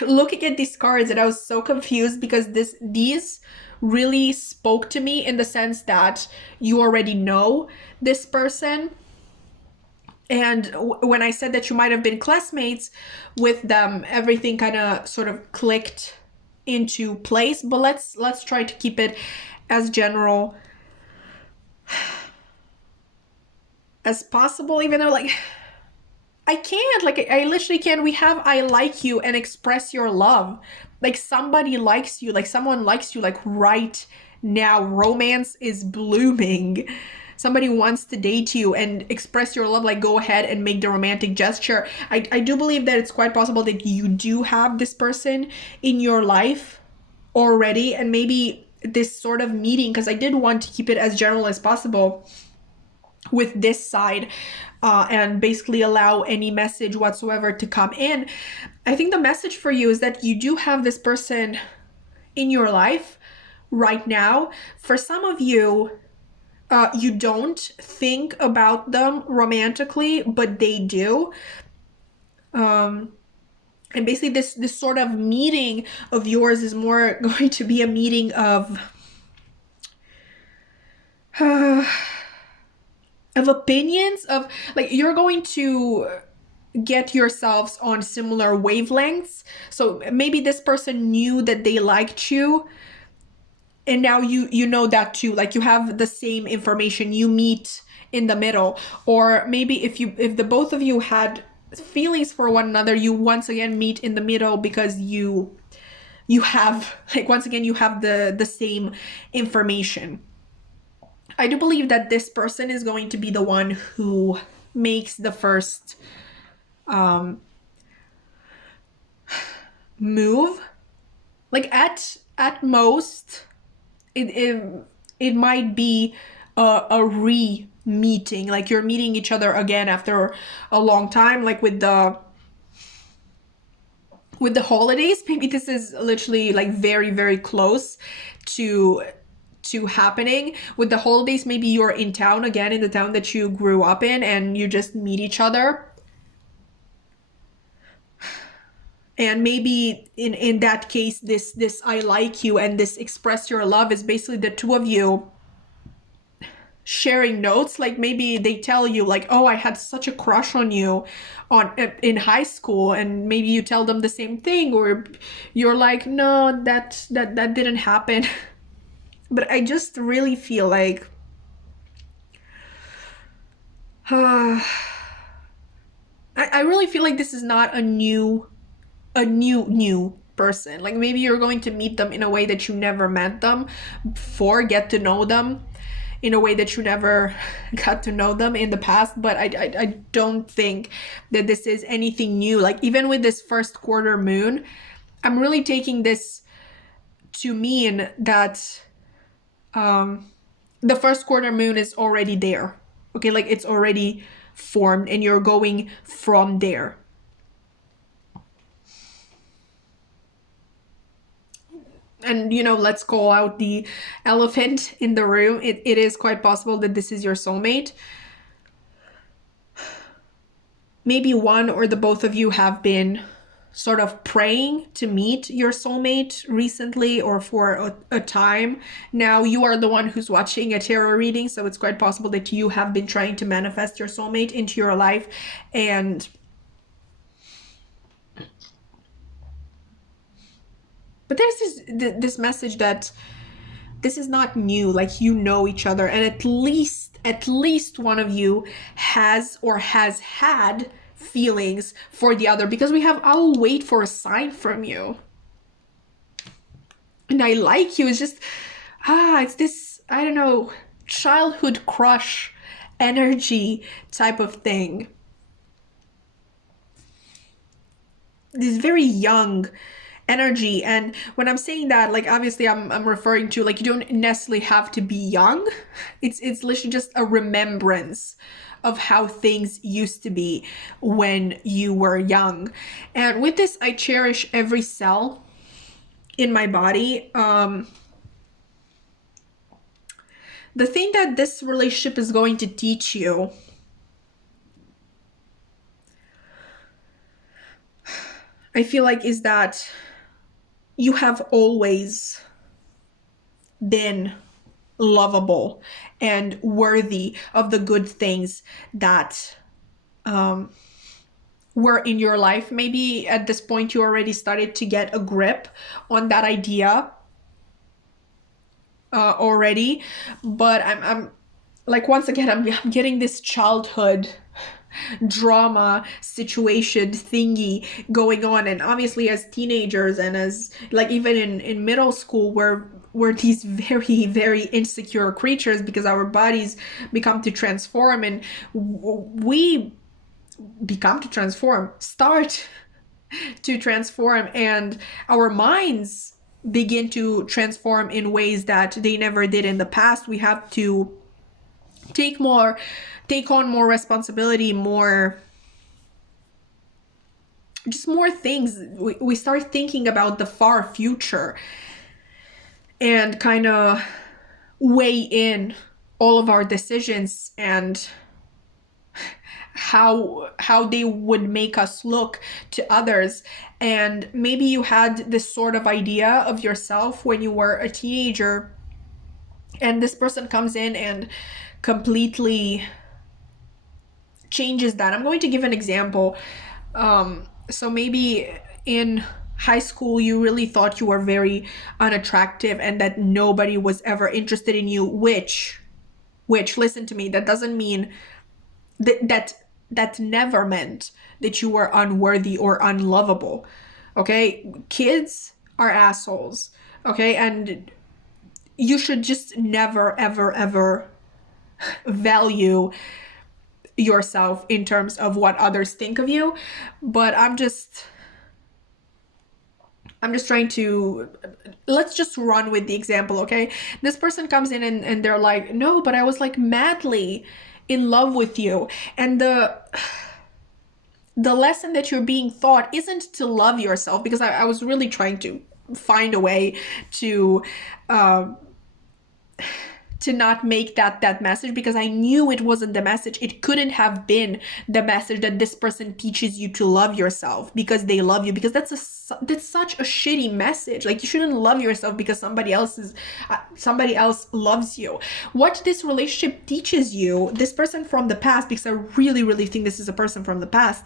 looking at these cards and I was so confused, because these really spoke to me in the sense that you already know this person. And when I said that you might have been classmates with them, everything kind of sort of clicked into place. But let's try to keep it as general as possible, even though, like, I can't, like, I literally can't. We have I like you and express your love. Like, somebody likes you, like someone likes you, like, right now. Romance is blooming. Somebody wants to date you and express your love. Like, go ahead and make the romantic gesture. I do believe that it's quite possible that you do have this person in your life already, and maybe this sort of meeting, because I did want to keep it as general as possible with this side, and basically allow any message whatsoever to come in. I think the message for you is that you do have this person in your life right now. For some of you, you don't think about them romantically, but they do. And basically this sort of meeting of yours is more going to be a meeting of opinions, of, like, you're going to get yourselves on similar wavelengths. So maybe this person knew that they liked you, and now you know that too. Like you have the same information, you meet in the middle. Or maybe if the both of you had feelings for one another, you once again meet in the middle because you have, like, once again you have the same information. I do believe that this person is going to be the one who makes the first move. Like at most it might be a re-meeting, like you're meeting each other again after a long time, like with the holidays. Maybe this is literally like very, very close to happening with the holidays. Maybe you're in town again, in the town that you grew up in, and you just meet each other. And maybe in that case, this I like you and this express your love is basically the two of you sharing notes. Like maybe they tell you like, oh, I had such a crush on you in high school, and maybe you tell them the same thing, or you're like, no, that didn't happen. But I just really feel like I really feel like this is not a new person. Like maybe you're going to meet them in a way that you never met them before, get to know them in a way that you never got to know them in the past. But I don't think that this is anything new. Like even with this first quarter moon, I'm really taking this to mean that the first quarter moon is already there. Okay, like it's already formed and you're going from there. And let's call out the elephant in the room. It is quite possible that this is your soulmate. Maybe one or the both of you have been sort of praying to meet your soulmate recently, or for a time now. You are the one who's watching a tarot reading, so it's quite possible that you have been trying to manifest your soulmate into your life. But there's this message that this is not new. Like you know each other, and at least one of you has or has had feelings for the other, because we have, I'll wait for a sign from you, and I like you. It's just it's this, I don't know, childhood crush energy type of thing. This very young energy. And when I'm saying that, like obviously I'm referring to, like, you don't necessarily have to be young. It's literally just a remembrance of how things used to be when you were young. And with this, I cherish every cell in my body. The thing that this relationship is going to teach you, I feel like, is that you have always been lovable and worthy of the good things that were in your life. Maybe at this point you already started to get a grip on that idea already, but I'm like, once again, I'm getting this childhood drama situation thingy going on. And obviously as teenagers, and as like even in middle school, we're these very, very insecure creatures, because our bodies become to transform, and we become to transform, start to transform, and our minds begin to transform in ways that they never did in the past. We have to take on more responsibility, more things. We start thinking about the far future and kind of weigh in all of our decisions and how they would make us look to others. And maybe you had this sort of idea of yourself when you were a teenager, and this person comes in and completely changes that. I'm going to give an example. So maybe in high school you really thought you were very unattractive and that nobody was ever interested in you, which listen to me, that doesn't mean that never meant that you were unworthy or unlovable. Okay, kids are assholes. Okay, and you should just never ever value yourself in terms of what others think of you. But I'm just trying to, let's just run with the example. Okay, this person comes in and they're like, no, but I was like madly in love with you, and the lesson that you're being taught isn't to love yourself, because I was really trying to find a way to not make that message, because I knew it wasn't the message. It couldn't have been the message that this person teaches you to love yourself because they love you, because that's such a shitty message. Like, you shouldn't love yourself because somebody else loves you. What this relationship teaches you, this person from the past, because I really think this is a person from the past,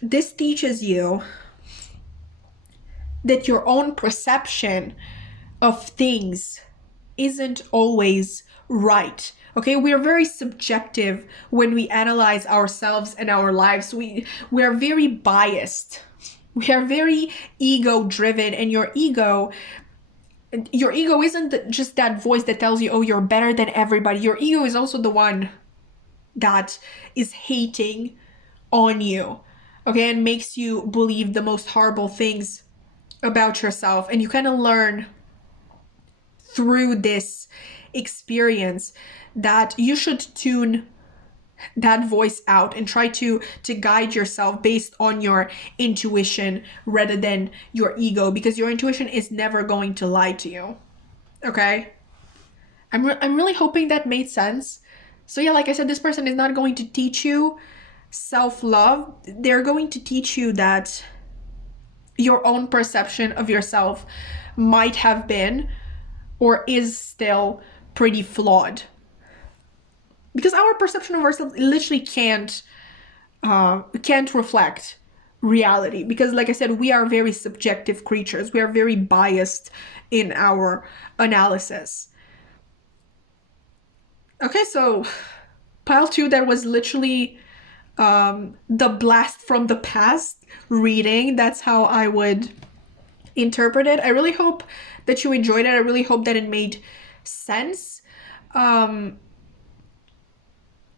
this teaches you that your own perception of things isn't always right. Okay, we are very subjective when we analyze ourselves and our lives. We are very biased. We are very ego driven, and your ego isn't just that voice that tells you, oh, you're better than everybody. Your ego is also the one that is hating on you, okay, and makes you believe the most horrible things about yourself. And you kind of learn through this experience that you should tune that voice out and try to guide yourself based on your intuition rather than your ego, because your intuition is never going to lie to you. Okay, I'm really hoping that made sense. So yeah, like I said, this person is not going to teach you self-love. They're going to teach you that your own perception of yourself might have been or is still pretty flawed, because our perception of ourselves literally can't reflect reality, because like I said, we are very subjective creatures. We are very biased in our analysis. Okay, so pile 2, that was literally the blast from the past reading. That's how I would interpret it. I really hope that you enjoyed it. I really hope that it made sense.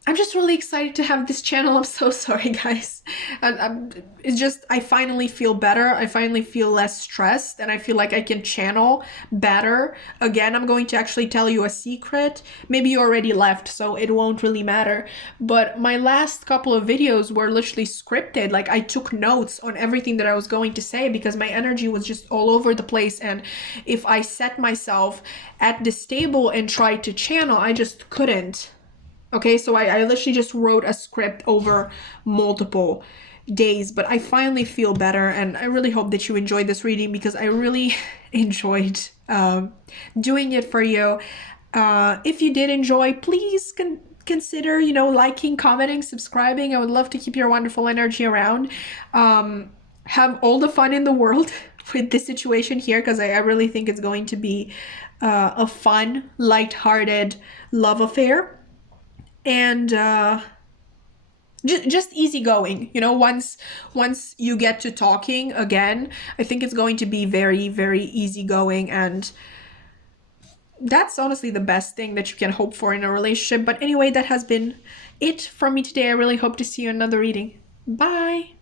I'm just really excited to have this channel. I'm so sorry, guys. It's just, I finally feel better. I finally feel less stressed, and I feel like I can channel better. Again, I'm going to actually tell you a secret. Maybe you already left, so it won't really matter. But my last couple of videos were literally scripted. Like, I took notes on everything that I was going to say because my energy was just all over the place. And if I set myself at this table and tried to channel, I just couldn't. Okay, so I literally just wrote a script over multiple days, but I finally feel better, and I really hope that you enjoyed this reading, because I really enjoyed doing it for you. If you did enjoy, please consider, liking, commenting, subscribing. I would love to keep your wonderful energy around. Have all the fun in the world with this situation here, because I really think it's going to be a fun, lighthearted love affair. And just easygoing, once you get to talking again, I think it's going to be very, very easygoing, and that's honestly the best thing that you can hope for in a relationship. But anyway, that has been it from me today. I really hope to see you in another reading. Bye.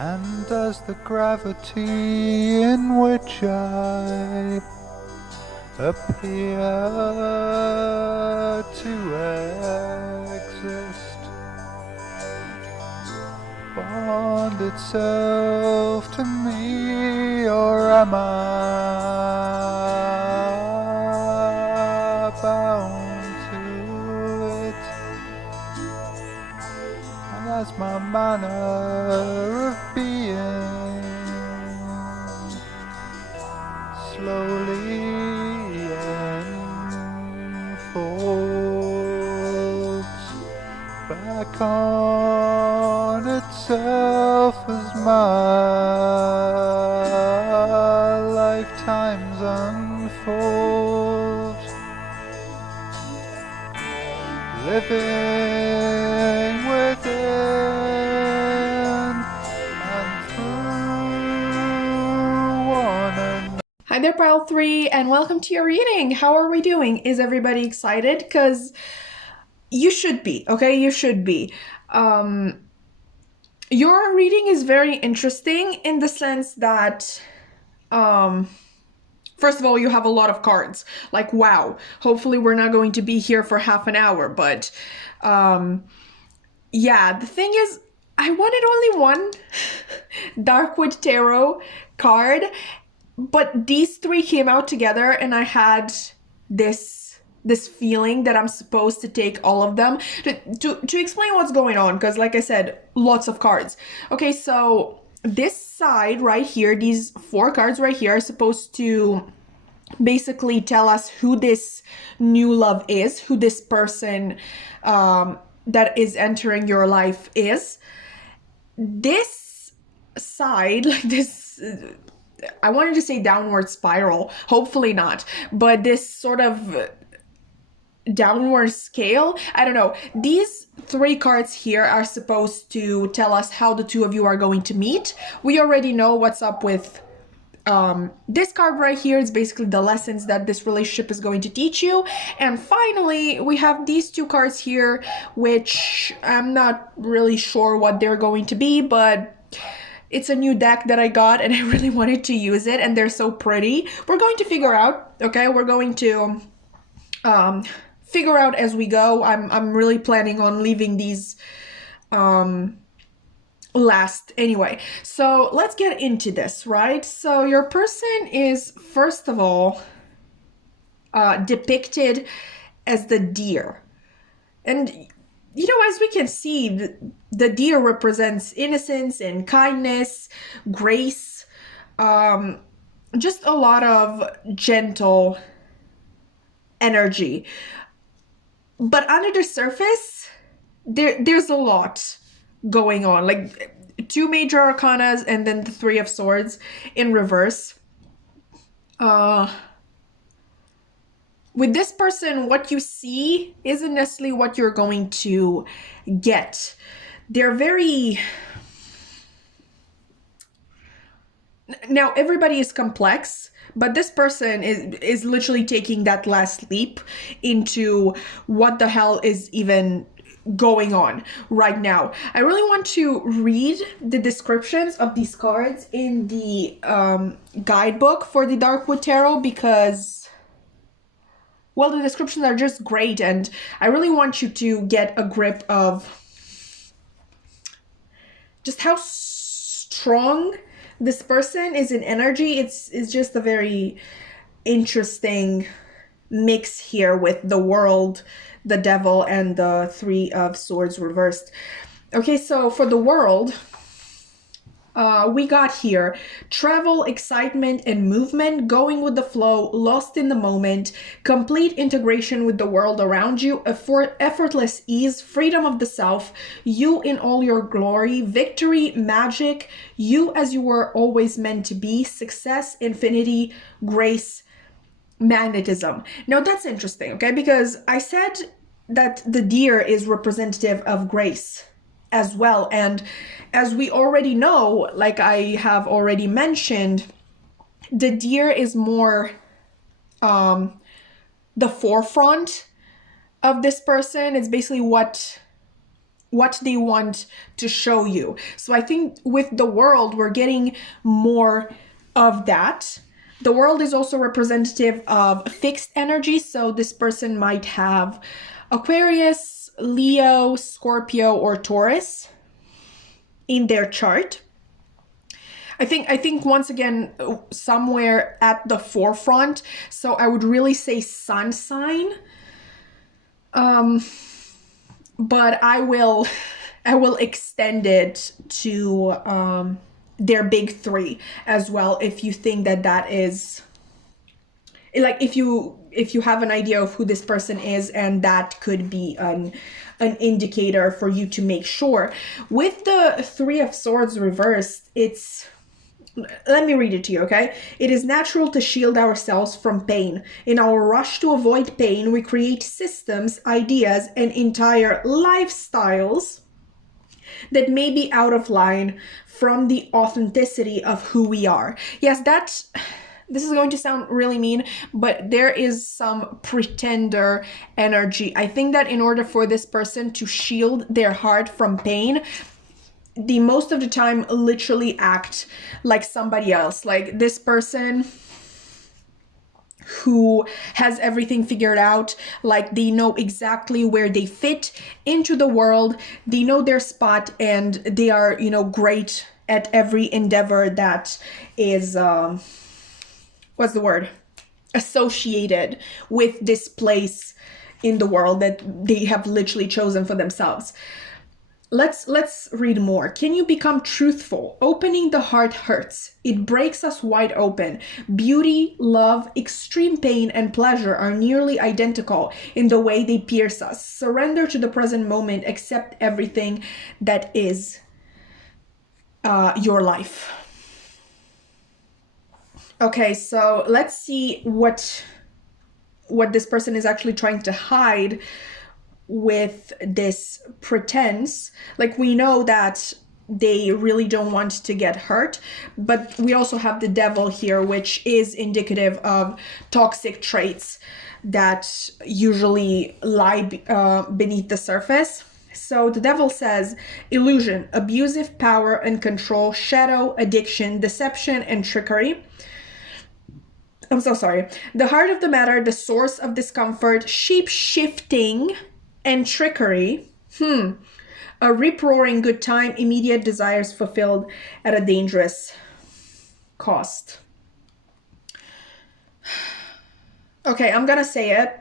And does the gravity in which I appear to exist bond itself to me, or am I bound to it? And that's my manner of being, slowly unfolds back on itself as my lifetimes unfold, living within and through one another. Hi there, Pile 3, and welcome to your reading. How are we doing? Is everybody excited? Because you should be, okay? You should be. Your reading is very interesting in the sense that, first of all, you have a lot of cards. Like, wow. Hopefully we're not going to be here for half an hour, but, yeah, the thing is, I wanted only one Darkwood Tarot card, but these three came out together and I had this feeling that I'm supposed to take all of them to explain what's going on, because like I said, lots of cards. Okay, so this side right here, these 4 cards right here are supposed to basically tell us who this new love is, who this person that is entering your life is. This side, like this, I wanted to say downward spiral, hopefully not, but this sort of downward scale, I don't know. These 3 cards here are supposed to tell us how the two of you are going to meet. We already know what's up with this card right here. It's basically the lessons that this relationship is going to teach you. And finally, we have these 2 cards here, which I'm not really sure what they're going to be, but it's a new deck that I got and I really wanted to use it, and they're so pretty. We're going to figure out, okay? We're going to figure out as we go. I'm really planning on leaving these last anyway. So let's get into this, right? So your person is, first of all, depicted as the deer. And you know, as we can see, the deer represents innocence and kindness, grace, just a lot of gentle energy. But under the surface, there's a lot going on. Like 2 major arcanas and then the 3 of swords in reverse. With this person, what you see isn't necessarily what you're going to get. They're very... Now, everybody is complex, but this person is literally taking that last leap into what the hell is even going on right now. I really want to read the descriptions of these cards in the guidebook for the Darkwood Tarot, because, well, the descriptions are just great, and I really want you to get a grip of just how strong this person is in energy. It's just a very interesting mix here with the world, the devil, and the 3 of swords reversed. Okay, so for the world, we got here travel, excitement, and movement, going with the flow, lost in the moment, complete integration with the world around you, effortless ease, freedom of the self, you in all your glory, victory, magic, you as you were always meant to be, success, infinity, grace, magnetism. Now that's interesting, okay? Because I said that the deer is representative of grace as well. And as we already know, like I have already mentioned, the deer is more the forefront of this person. It's basically what what they want to show you. So I think with the world, we're getting more of that. The world is also representative of fixed energy. So this person might have Aquarius, Leo, Scorpio, or Taurus in their chart. I think once again, somewhere at the forefront. So I would really say sun sign. But I will extend it to their big three as well, if you think that is like, if you have an idea of who this person is, and that could be an indicator for you to make sure. With the Three of Swords reversed, let me read it to you, okay? It is natural to shield ourselves from pain. In our rush to avoid pain, we create systems, ideas, and entire lifestyles that may be out of line from the authenticity of who we are. Yes, this is going to sound really mean, but there is some pretender energy. I think that in order for this person to shield their heart from pain, they most of the time literally act like somebody else. Like this person who has everything figured out, like they know exactly where they fit into the world, they know their spot, and they are, great at every endeavor that is, what's the word? Associated with this place in the world that they have literally chosen for themselves. Let's read more. Can you become truthful? Opening the heart hurts. It breaks us wide open. Beauty, love, extreme pain, and pleasure are nearly identical in the way they pierce us. Surrender to the present moment. Accept everything that is your life. Okay, so let's see what this person is actually trying to hide with this pretense. Like, we know that they really don't want to get hurt, but we also have the devil here, which is indicative of toxic traits that usually lie beneath the surface. So the devil says illusion, abusive power and control, shadow, addiction, deception, and trickery. I'm so sorry. The heart of the matter, the source of discomfort, shape-shifting, and trickery. A rip-roaring good time, immediate desires fulfilled at a dangerous cost. Okay, I'm gonna say it.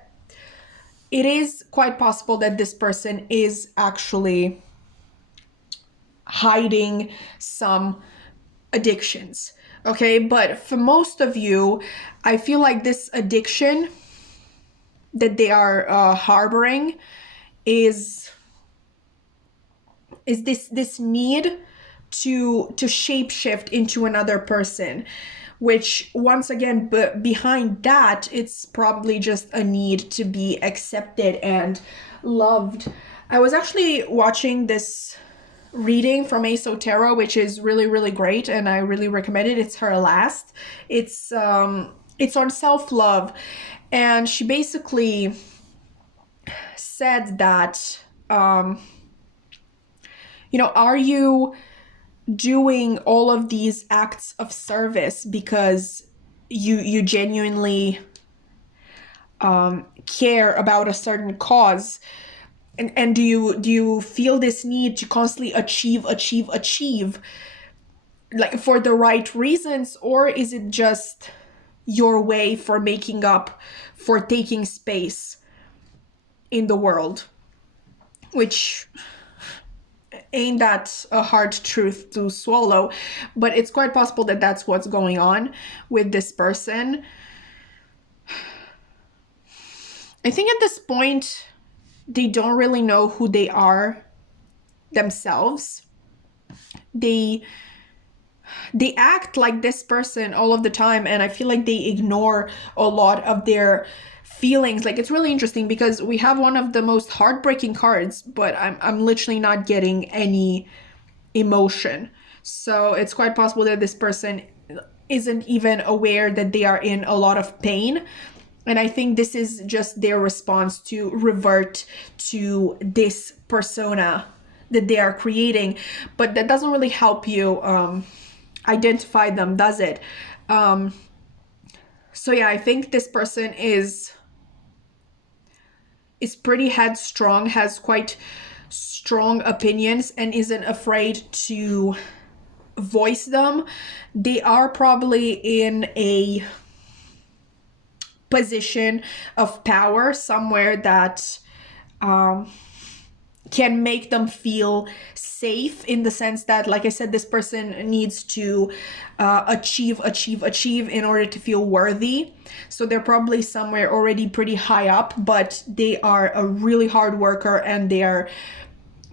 It is quite possible that this person is actually hiding some addictions. Okay, but for most of you, I feel like this addiction that they are harboring is this need to shapeshift into another person, which once again, behind that, it's probably just a need to be accepted and loved. I was actually watching this reading from Aso Tarot, which is really, really great, and I really recommend it. It's her last. It's on self-love, and she basically said that are you doing all of these acts of service because you genuinely care about a certain cause, and do you feel this need to constantly achieve like for the right reasons, or is it just your way for making up for taking space in the world? Which ain't that a hard truth to swallow, but it's quite possible that that's what's going on with this person. I think at this point, they don't really know who they are themselves. They act like this person all of the time, and I feel like they ignore a lot of their feelings. Like, it's really interesting because we have one of the most heartbreaking cards, but I'm literally not getting any emotion. So it's quite possible that this person isn't even aware that they are in a lot of pain. And I think this is just their response to revert to this persona that they are creating, but that doesn't really help you identify them, does it? So yeah, I think this person is pretty headstrong, has quite strong opinions, and isn't afraid to voice them. They are probably in a position of power somewhere that can make them feel safe, in the sense that, like I said, this person needs to achieve in order to feel worthy. So they're probably somewhere already pretty high up, but they are a really hard worker, and they are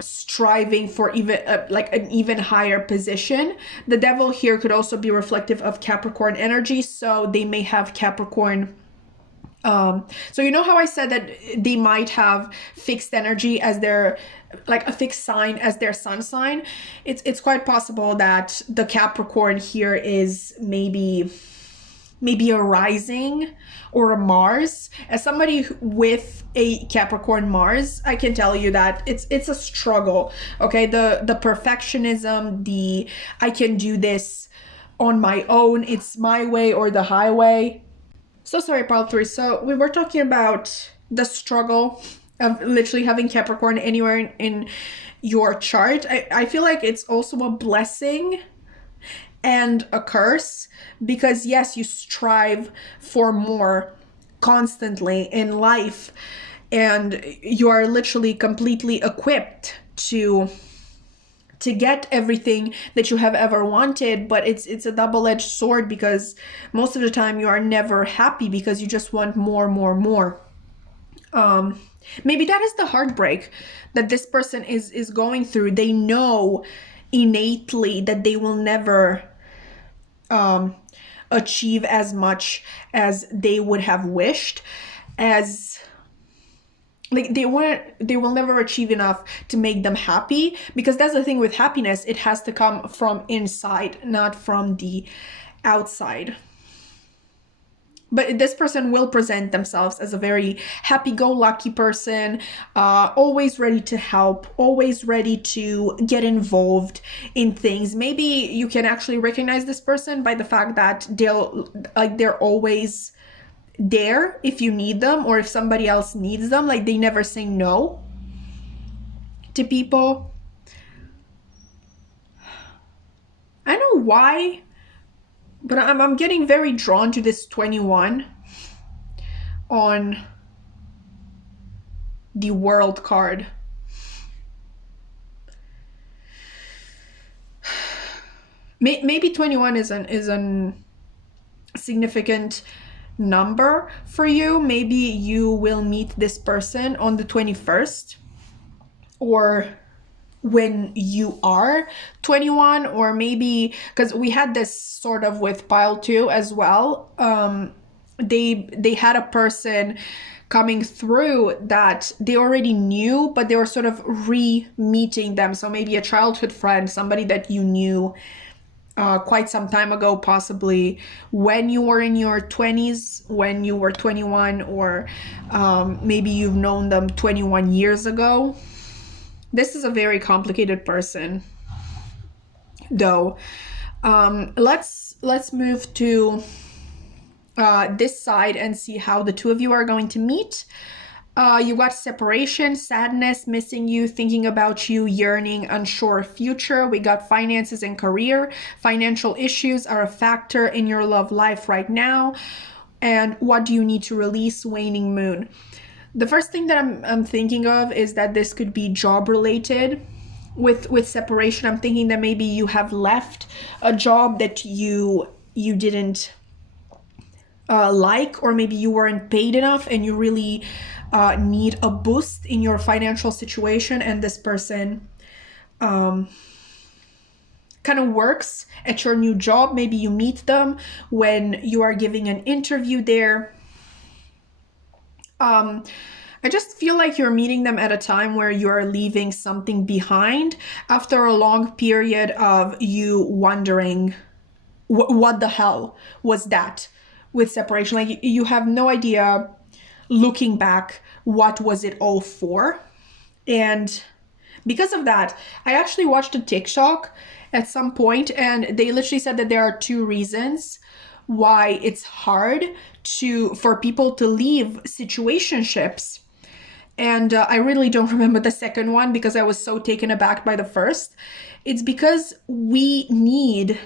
striving for even like an even higher position. The devil here could also be reflective of Capricorn energy, so they may have Capricorn. So you know how I said that they might have fixed energy as their, like a fixed sign as their sun sign? It's quite possible that the Capricorn here is maybe a rising or a Mars. As somebody with a Capricorn Mars, I can tell you that it's a struggle. Okay, the perfectionism, the I can do this on my own, it's my way or the highway. So sorry, pile 3. So we were talking about the struggle of literally having Capricorn anywhere in your chart. I feel like it's also a blessing and a curse, because yes, you strive for more constantly in life, and you are literally completely equipped to get everything that you have ever wanted, but it's a double-edged sword, because most of the time you are never happy, because you just want more. Maybe that is the heartbreak that this person is going through. They know innately that they will never achieve as much as they would have wished, as like they will never achieve enough to make them happy, because that's the thing with happiness, it has to come from inside, not from the outside. But this person will present themselves as a very happy-go-lucky person, always ready to help, always ready to get involved in things. Maybe you can actually recognize this person by the fact that they're always there if you need them, or if somebody else needs them. Like, they never say no to people. I don't know why, but I'm getting very drawn to this 21 on the World card. Maybe 21 is an significant number for you. Maybe you will meet this person on the 21st, or when you are 21, or maybe because we had this sort of with pile 2 as well. They had a person coming through that they already knew, but they were sort of re-meeting them. So maybe a childhood friend, somebody that you knew quite some time ago, possibly when you were in your 20s, when you were 21, or maybe you've known them 21 years ago. This is a very complicated person, though. Let's move to this side and see how the two of you are going to meet. You got separation, sadness, missing you, thinking about you, yearning, unsure future. We got finances and career. Financial issues are a factor in your love life right now. And what do you need to release? Waning moon. The first thing that I'm thinking of is that this could be job related. With separation, I'm thinking that maybe you have left a job that you didn't like, or maybe you weren't paid enough and you really need a boost in your financial situation, and this person kind of works at your new job. Maybe you meet them when you are giving an interview there. I just feel like you're meeting them at a time where you are leaving something behind after a long period of you wondering what the hell was that with separation. Like, you have no idea, looking back, what was it all for. And Because of that, I actually watched a TikTok at some point, and they literally said that there are two reasons why it's hard for people to leave situationships. And I really don't remember the second one because I was so taken aback by the first. It's because we need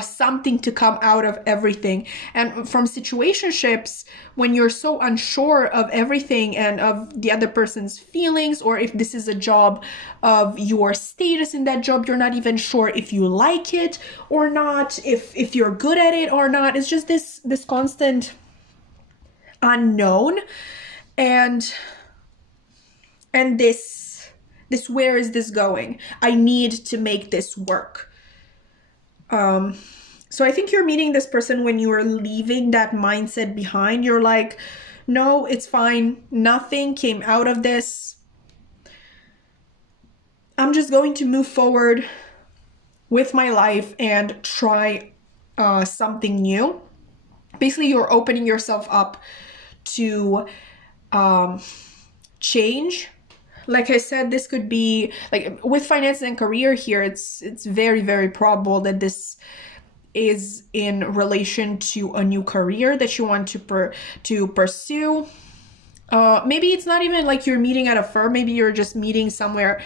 something to come out of everything. And from situationships, when you're so unsure of everything and of the other person's feelings, or if this is a job, of your status in that job, you're not even sure if you like it or not, if you're good at it or not. It's just this constant unknown, and this where is this going? I need to make this work. So I think you're meeting this person when you are leaving that mindset behind. You're like, no, it's fine. Nothing came out of this. I'm just going to move forward with my life and try something new. Basically, you're opening yourself up to change. Like I said, this could be like with finance and career here. It's very, very probable that this is in relation to a new career that you want to pursue. Maybe it's not even like you're meeting at a firm. Maybe you're just meeting somewhere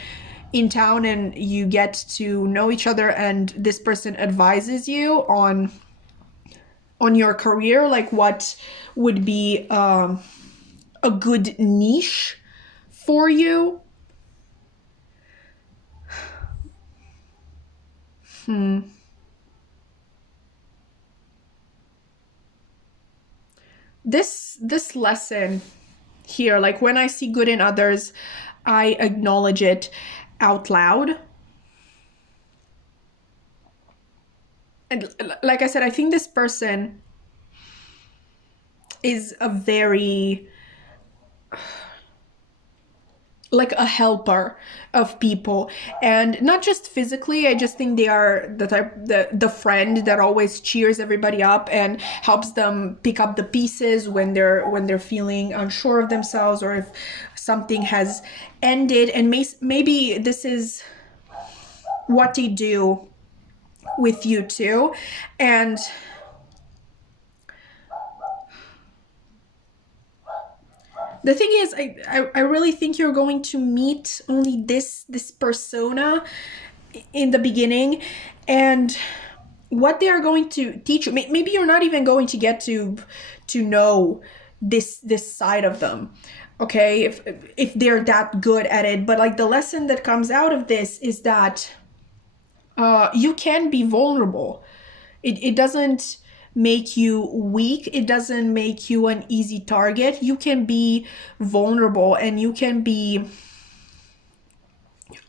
in town and you get to know each other, and this person advises you on your career, like what would be a good niche for you. This lesson here, like when I see good in others, I acknowledge it out loud. And like I said, I think this person is a very like a helper of people, and not just physically. I just think they are the type, the friend that always cheers everybody up and helps them pick up the pieces when they're feeling unsure of themselves, or if something has ended. And maybe this is what they do with you too. And the thing is, I really think you're going to meet only this persona in the beginning, and what they are going to teach you. Maybe you're not even going to get to know this side of them, okay, if they're that good at it. But like the lesson that comes out of this is that you can be vulnerable. It doesn't make you weak. It doesn't make you an easy target. You can be vulnerable and you can be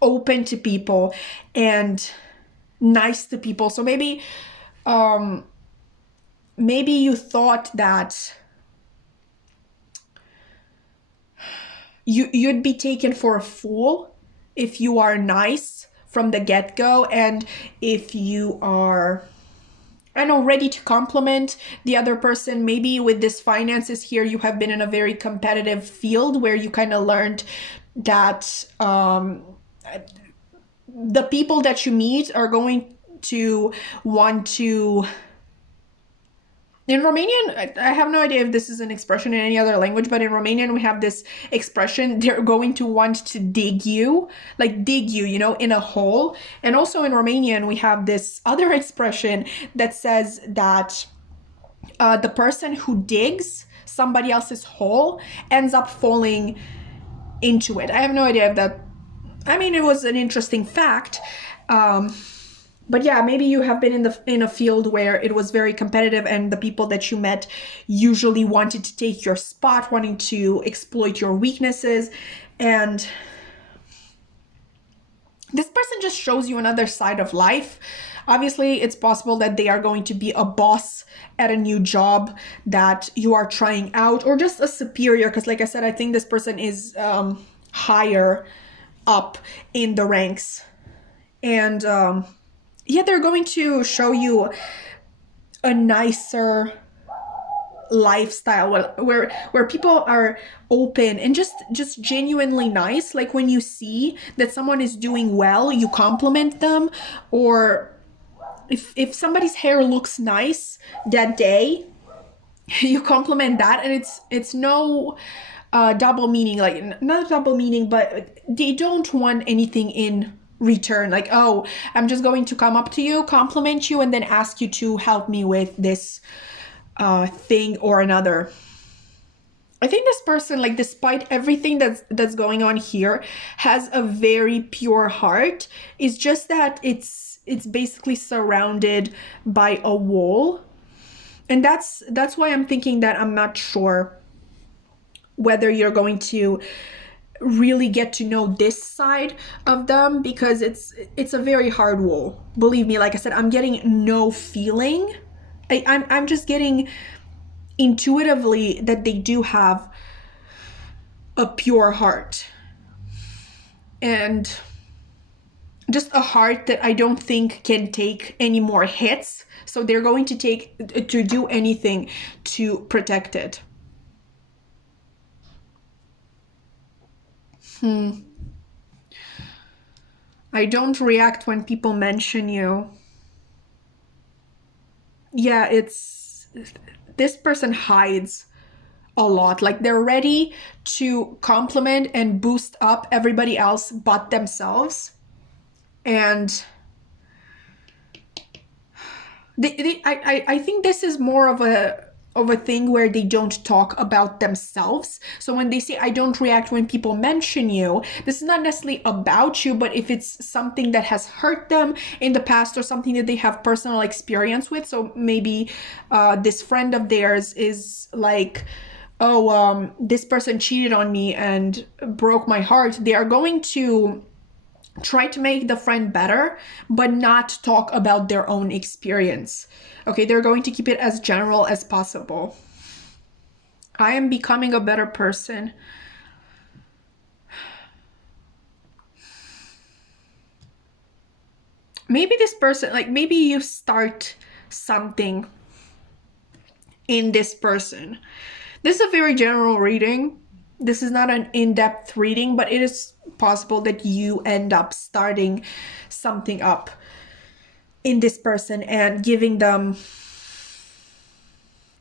open to people and nice to people. So maybe you thought that you'd be taken for a fool if you are nice from the get-go, and if you are, I know, ready to compliment the other person. Maybe with this finances here, you have been in a very competitive field where you kind of learned that the people that you meet are going to want to, in Romanian, I have no idea if this is an expression in any other language, but in Romanian we have this expression, they're going to want to dig you, in a hole. And also in Romanian we have this other expression that says that the person who digs somebody else's hole ends up falling into it. I have no idea if that, it was an interesting fact. But yeah, maybe you have been in a field where it was very competitive, and the people that you met usually wanted to take your spot, wanting to exploit your weaknesses. And this person just shows you another side of life. Obviously, it's possible that they are going to be a boss at a new job that you are trying out, or just a superior, because like I said, I think this person is higher up in the ranks. And they're going to show you a nicer lifestyle where people are open and just genuinely nice. Like when you see that someone is doing well, you compliment them, or if somebody's hair looks nice that day, you compliment that, and it's no double meaning, like not double meaning, but they don't want anything in return. Like, oh, I'm just going to come up to you, compliment you, and then ask you to help me with this thing or another. I think this person, like, despite everything that's going on here, has a very pure heart. It's just that it's basically surrounded by a wall. And that's why I'm thinking that I'm not sure whether you're going to really get to know this side of them, because it's a very hard wall. Believe me, like I said, I'm getting no feeling. I'm just getting intuitively that they do have a pure heart, and just a heart that I don't think can take any more hits. So they're going to do anything to protect it. I don't react when people mention you. Yeah, this person hides a lot. Like, they're ready to compliment and boost up everybody else but themselves. And I think this is more of a thing where they don't talk about themselves. So when they say, I don't react when people mention you, this is not necessarily about you, but if it's something that has hurt them in the past or something that they have personal experience with. So maybe this friend of theirs is like, oh, this person cheated on me and broke my heart. They are going to try to make the friend better, but not talk about their own experience. Okay, they're going to keep it as general as possible. I am becoming a better person. Maybe this person, like, maybe you start something in this person. This is a very general reading. This is not an in-depth reading, but it is possible that you end up starting something up in this person and giving them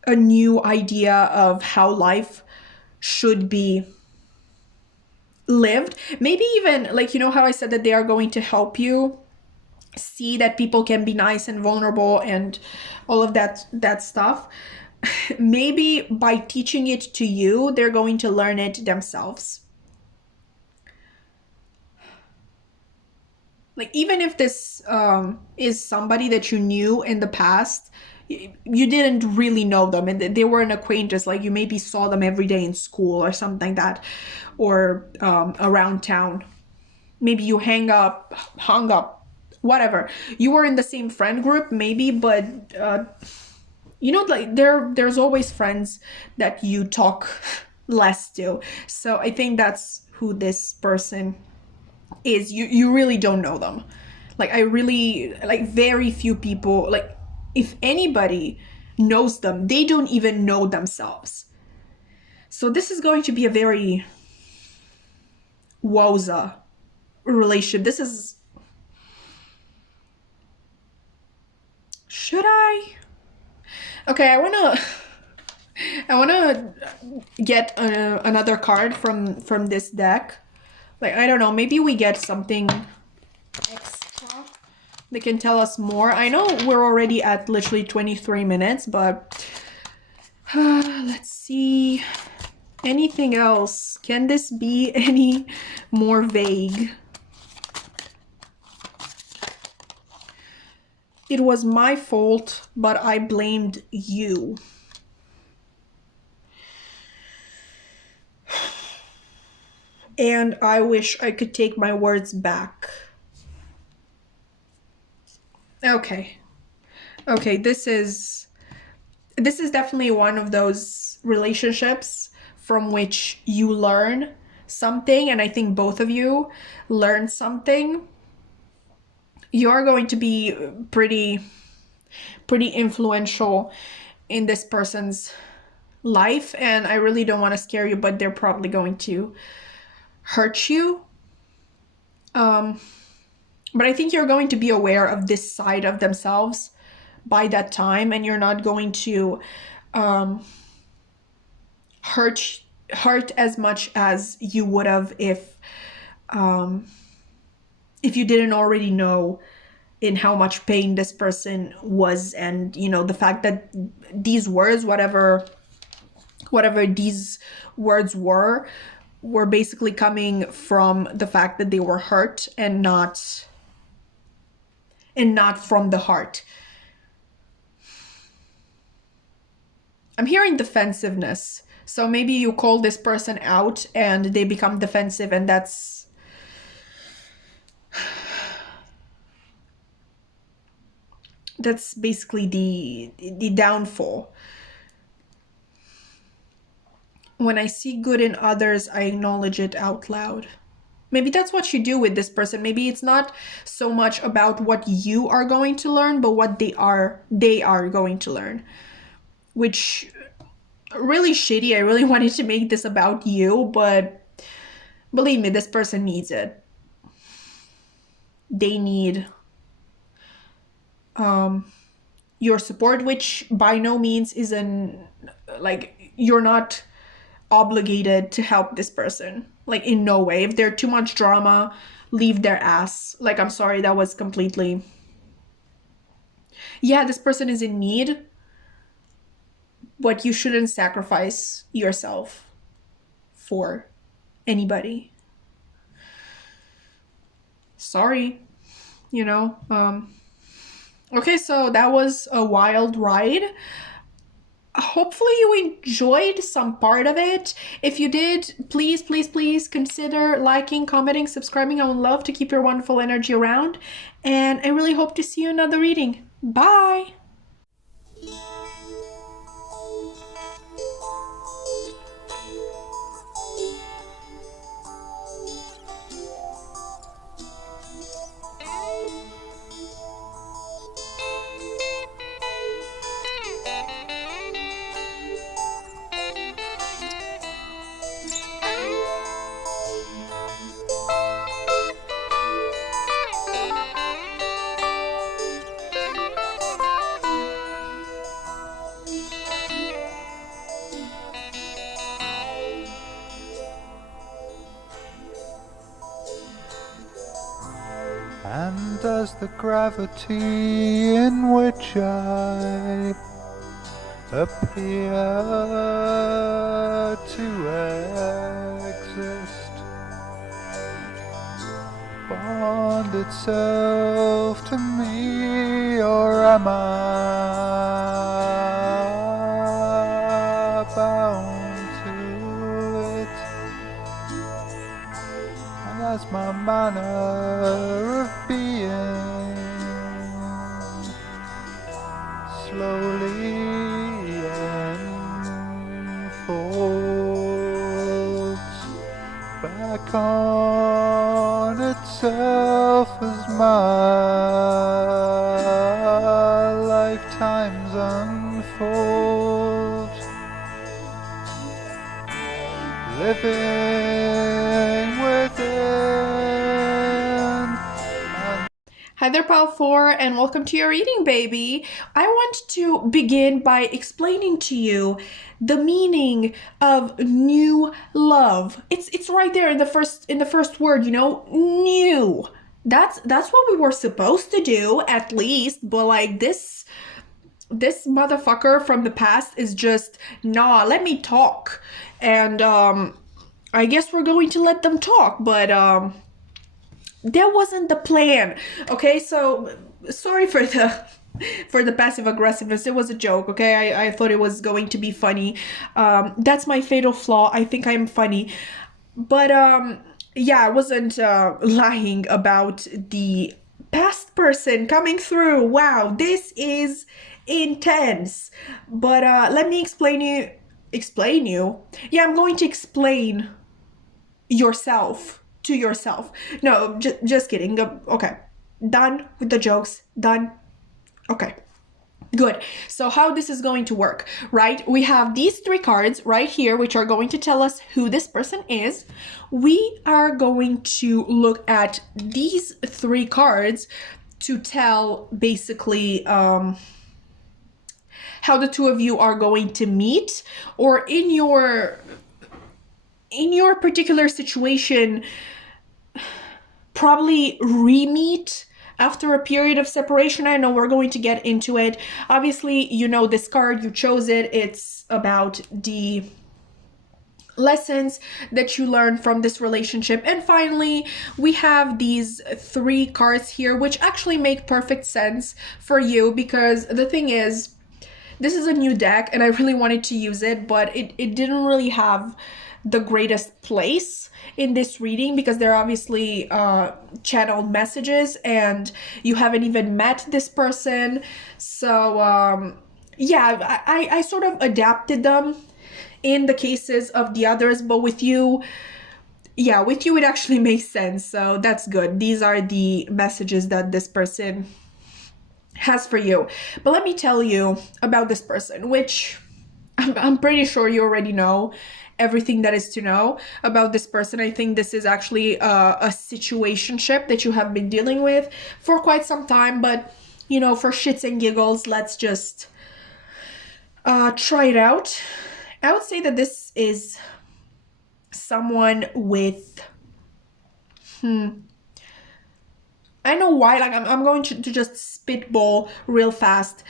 a new idea of how life should be lived. Maybe even, like, you know how I said that they are going to help you see that people can be nice and vulnerable and all of that stuff. Maybe by teaching it to you, they're going to learn it themselves. Like, even if this is somebody that you knew in the past, you didn't really know them and they were an acquaintance, like you maybe saw them every day in school or something like that, or around town. Maybe you hung up, whatever. You were in the same friend group maybe, but you know, like there's always friends that you talk less to. So I think that's who this person is. You really don't know them. Like, I really, like, very few people, like, if anybody knows them, they don't even know themselves. So this is going to be a very wowza relationship. This is, should I? Okay, I wanna get another card from this deck. Like, I don't know, maybe we get something extra that can tell us more. I know we're already at literally 23 minutes, but let's see. Anything else? Can this be any more vague? It was my fault, but I blamed you. And I wish I could take my words back. Okay. Okay, this is definitely one of those relationships from which you learn something, and I think both of you learn something. You're going to be pretty influential in this person's life, and I really don't want to scare you, but they're probably going to hurt you. But I think you're going to be aware of this side of themselves by that time, and you're not going to hurt as much as you would have if you didn't already know in how much pain this person was, and the fact that these words, whatever these words were basically coming from the fact that they were hurt and not from the heart. I'm hearing defensiveness. So maybe you call this person out and they become defensive, and that's basically the downfall. When I see good in others, I acknowledge it out loud. Maybe that's what you do with this person. Maybe it's not so much about what you are going to learn, but what they are going to learn. Which, really shitty. I really wanted to make this about you, but believe me, this person needs it. They need your support, which by no means isn't like you're not obligated to help this person. Like, in no way. If they're too much drama, leave their ass. Like, I'm sorry, that was completely... Yeah, this person is in need, but you shouldn't sacrifice yourself for anybody. Sorry, Okay, so that was a wild ride. Hopefully you enjoyed some part of it. If you did, please, please, please consider liking, commenting, subscribing. I would love to keep your wonderful energy around. And I really hope to see you in another reading. Bye! And does the gravity in which I appear to exist bond itself to me, or am I bound to it? And that's my manner of being, slowly unfolds back on itself as my lifetimes unfold, living within. Hi there, Pal 4, and welcome to your reading, baby. I want to begin by explaining to you the meaning of new love. It's right there in the first word, new. That's what we were supposed to do, at least, but like this motherfucker from the past is just, nah, let me talk. And I guess we're going to let them talk, but that wasn't the plan. Okay, so sorry for the passive aggressiveness. It was a joke, okay? I thought it was going to be funny. That's my fatal flaw. I think I'm funny. But yeah, I wasn't lying about the past person coming through. Wow, this is intense. But let me explain you. Yeah, I'm going to explain yourself to yourself. No, just kidding. Okay, done with the jokes. Done. Okay, Good. So how this is going to work, right? We have these three cards right here, which are going to tell us who this person is. We are going to look at these three cards to tell basically how the two of you are going to meet, or in your particular situation, probably re-meet after a period of separation. I know we're going to get into it. Obviously, you know this card, you chose it. It's about the lessons that you learn from this relationship. And finally, we have these three cards here, which actually make perfect sense for you, because the thing is, this is a new deck and I really wanted to use it, but it didn't really have the greatest place in this reading, because they're obviously channeled messages and you haven't even met this person. So yeah, I sort of adapted them in the cases of the others, but with you, yeah, with you it actually makes sense. So that's good. These are the messages that this person has for you. But let me tell you about this person, which I'm pretty sure you already know everything that is to know about this person. I think this is actually a situationship that you have been dealing with for quite some time, but you know, for shits and giggles, let's just try it out. I would say that this is someone with I know why, like I'm going to just spitball real fast.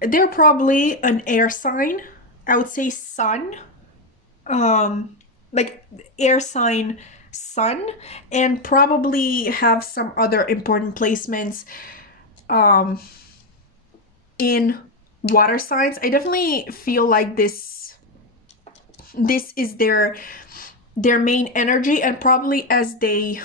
They're probably an air sign. I would say sun. Like air sign sun, and probably have some other important placements in water signs. I definitely feel like this is their main energy, and probably as they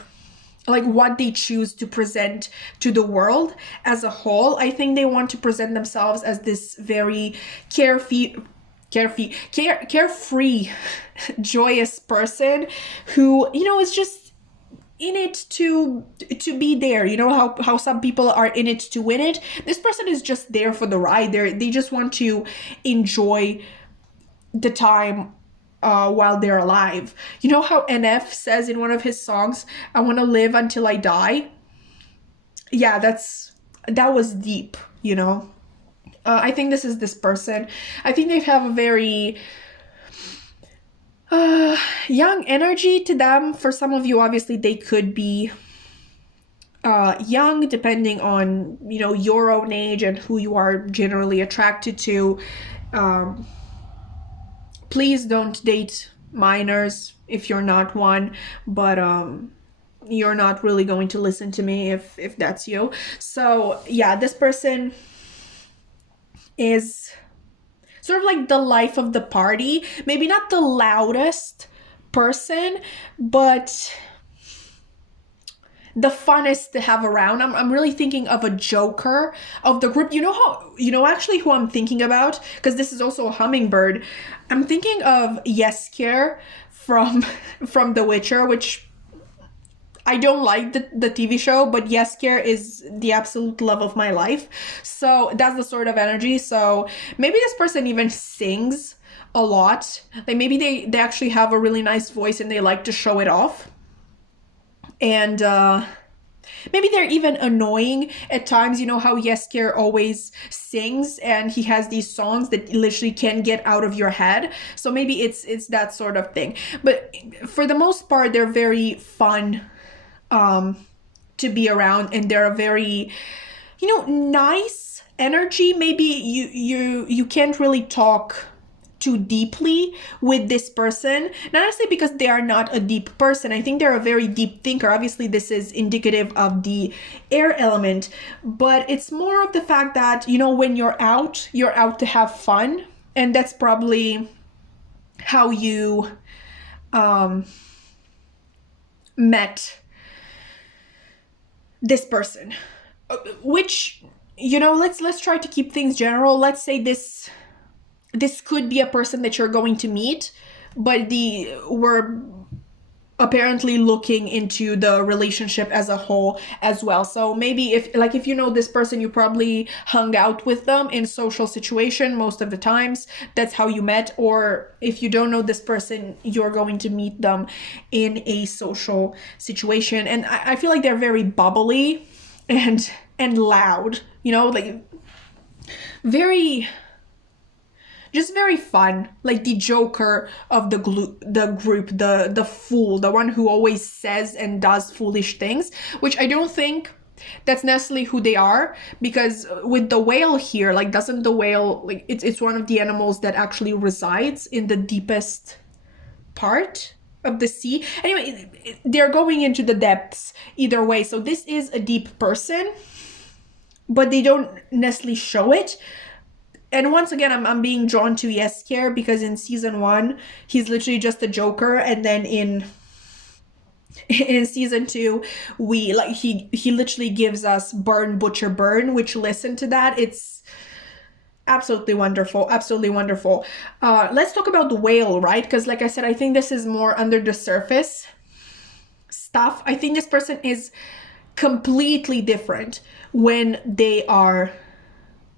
like what they choose to present to the world as a whole. I think they want to present themselves as this very carefree, joyous person who, you know, is just in it to be there. You know how some people are in it to win it. This person is just there for the ride. They just want to enjoy the time while they're alive. You know how NF says in one of his songs, "I want to live until I die." Yeah, that was deep, you know. I think this is this person. I think they have a very young energy to them. For some of you, obviously, they could be young, depending on, you know, your own age and who you are generally attracted to. Please don't date minors if you're not one, but you're not really going to listen to me if that's you. So yeah, this person is sort of like the life of the party. Maybe not the loudest person, but the funnest to have around. I'm really thinking of a joker of the group. You know actually who I'm thinking about, because this is also a hummingbird. I'm thinking of Yesker from The Witcher, which I don't like the TV show, but Yesker is the absolute love of my life. So that's the sort of energy. So maybe this person even sings a lot. Like maybe they actually have a really nice voice and they like to show it off. And maybe they're even annoying at times. You know how Yesker always sings and he has these songs that literally can get out of your head. So maybe it's that sort of thing. But for the most part, they're very fun to be around, and they're a very, you know, nice energy. Maybe you can't really talk too deeply with this person, not necessarily because they are not a deep person. I think they're a very deep thinker. Obviously this is indicative of the air element, but it's more of the fact that, you know, when you're out to have fun, and that's probably how you met this person. Which, you know, let's try to keep things general. Let's say this could be a person that you're going to meet, but apparently looking into the relationship as a whole as well. So maybe if you know this person, you probably hung out with them in social situation most of the times. That's how you met. Or if you don't know this person, you're going to meet them in a social situation. And I feel like they're very bubbly and loud, you know, like very, just very fun, like the joker of the group, the fool, the one who always says and does foolish things, which I don't think that's necessarily who they are, because with the whale here, like, doesn't the whale, like, it's one of the animals that actually resides in the deepest part of the sea. Anyway, they're going into the depths either way. So this is a deep person, but they don't necessarily show it. And once again, I'm being drawn to Yesker because in season 1, he's literally just a joker, and then in season 2, we like he literally gives us burn, butcher, burn, which, listen to that, it's absolutely wonderful, absolutely wonderful. Let's talk about the whale, right? Because like I said, I think this is more under the surface stuff. I think this person is completely different when they are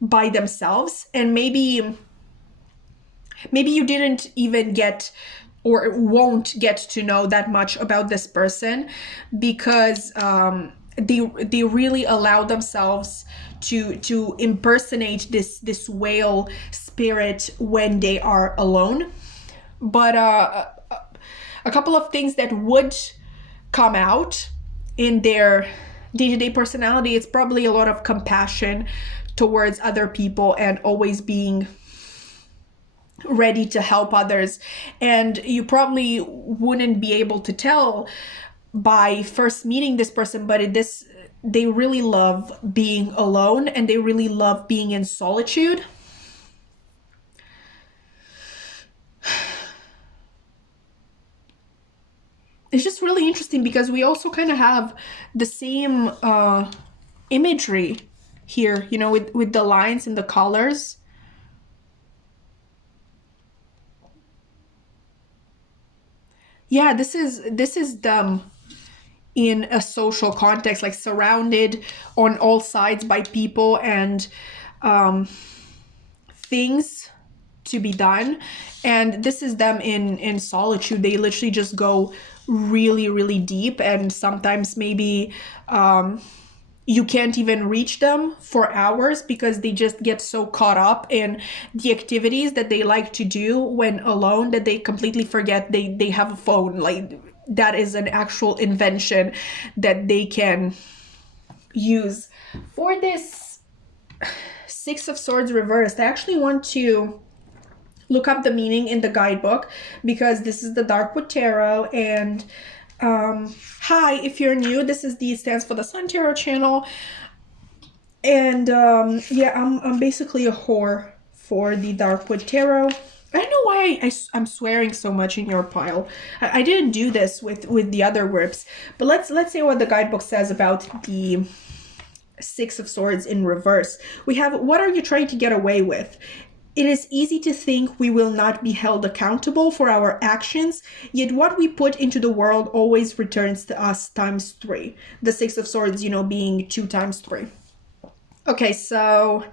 by themselves, and maybe you didn't even get or won't get to know that much about this person, because they really allow themselves to impersonate this whale spirit when they are alone. But a couple of things that would come out in their day-to-day personality, it's probably a lot of compassion towards other people and always being ready to help others. And you probably wouldn't be able to tell by first meeting this person, but they really love being alone, and they really love being in solitude. It's just really interesting because we also kind of have the same imagery here, you know, with the lines and the colors. Yeah, this is them in a social context, like surrounded on all sides by people and things to be done. And this is them in solitude. They literally just go really, really deep, and sometimes maybe you can't even reach them for hours because they just get so caught up in the activities that they like to do when alone that they completely forget they have a phone. Like, that is an actual invention that they can use. For this Six of Swords reversed, I actually want to look up the meaning in the guidebook, because this is the Darkwood Tarot. And hi, if you're new, this is the Stands for the Sun Tarot channel. And yeah, I'm basically a whore for the Darkwood Tarot. I don't know why I'm swearing so much in your pile. I didn't do this with the other groups, but let's say what the guidebook says about the Six of Swords in reverse. We have, what are you trying to get away with? It is easy to think we will not be held accountable for our actions, yet what we put into the world always returns to us times 3. The Six of Swords, you know, being 2 times 3. Okay, so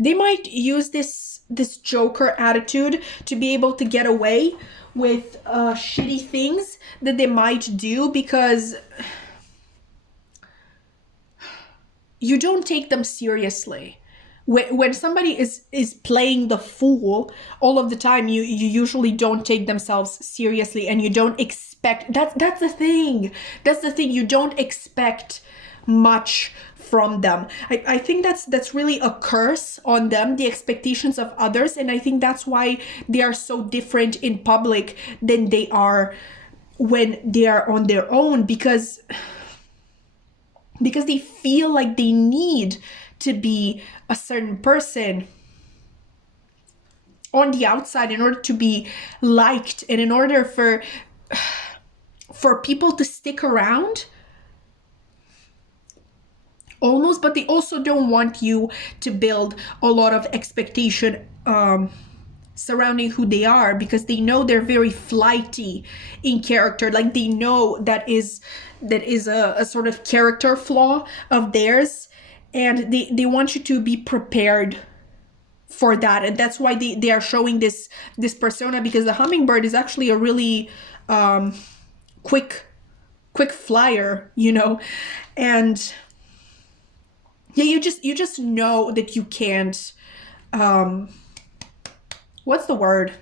they might use this joker attitude to be able to get away with shitty things that they might do, because you don't take them seriously. When somebody is playing the fool all of the time, you usually don't take themselves seriously, and you don't expect, that's the thing. You don't expect much from them. I think that's really a curse on them, the expectations of others, and I think that's why they are so different in public than they are when they are on their own, because they feel like they need to be a certain person on the outside in order to be liked, and in order for people to stick around almost. But they also don't want you to build a lot of expectation surrounding who they are, because they know they're very flighty in character. Like they know that is a sort of character flaw of theirs, and they want you to be prepared for that. And that's why they are showing this persona, because the hummingbird is actually a really quick flyer, you know. And yeah, you just know that you can't what's the word,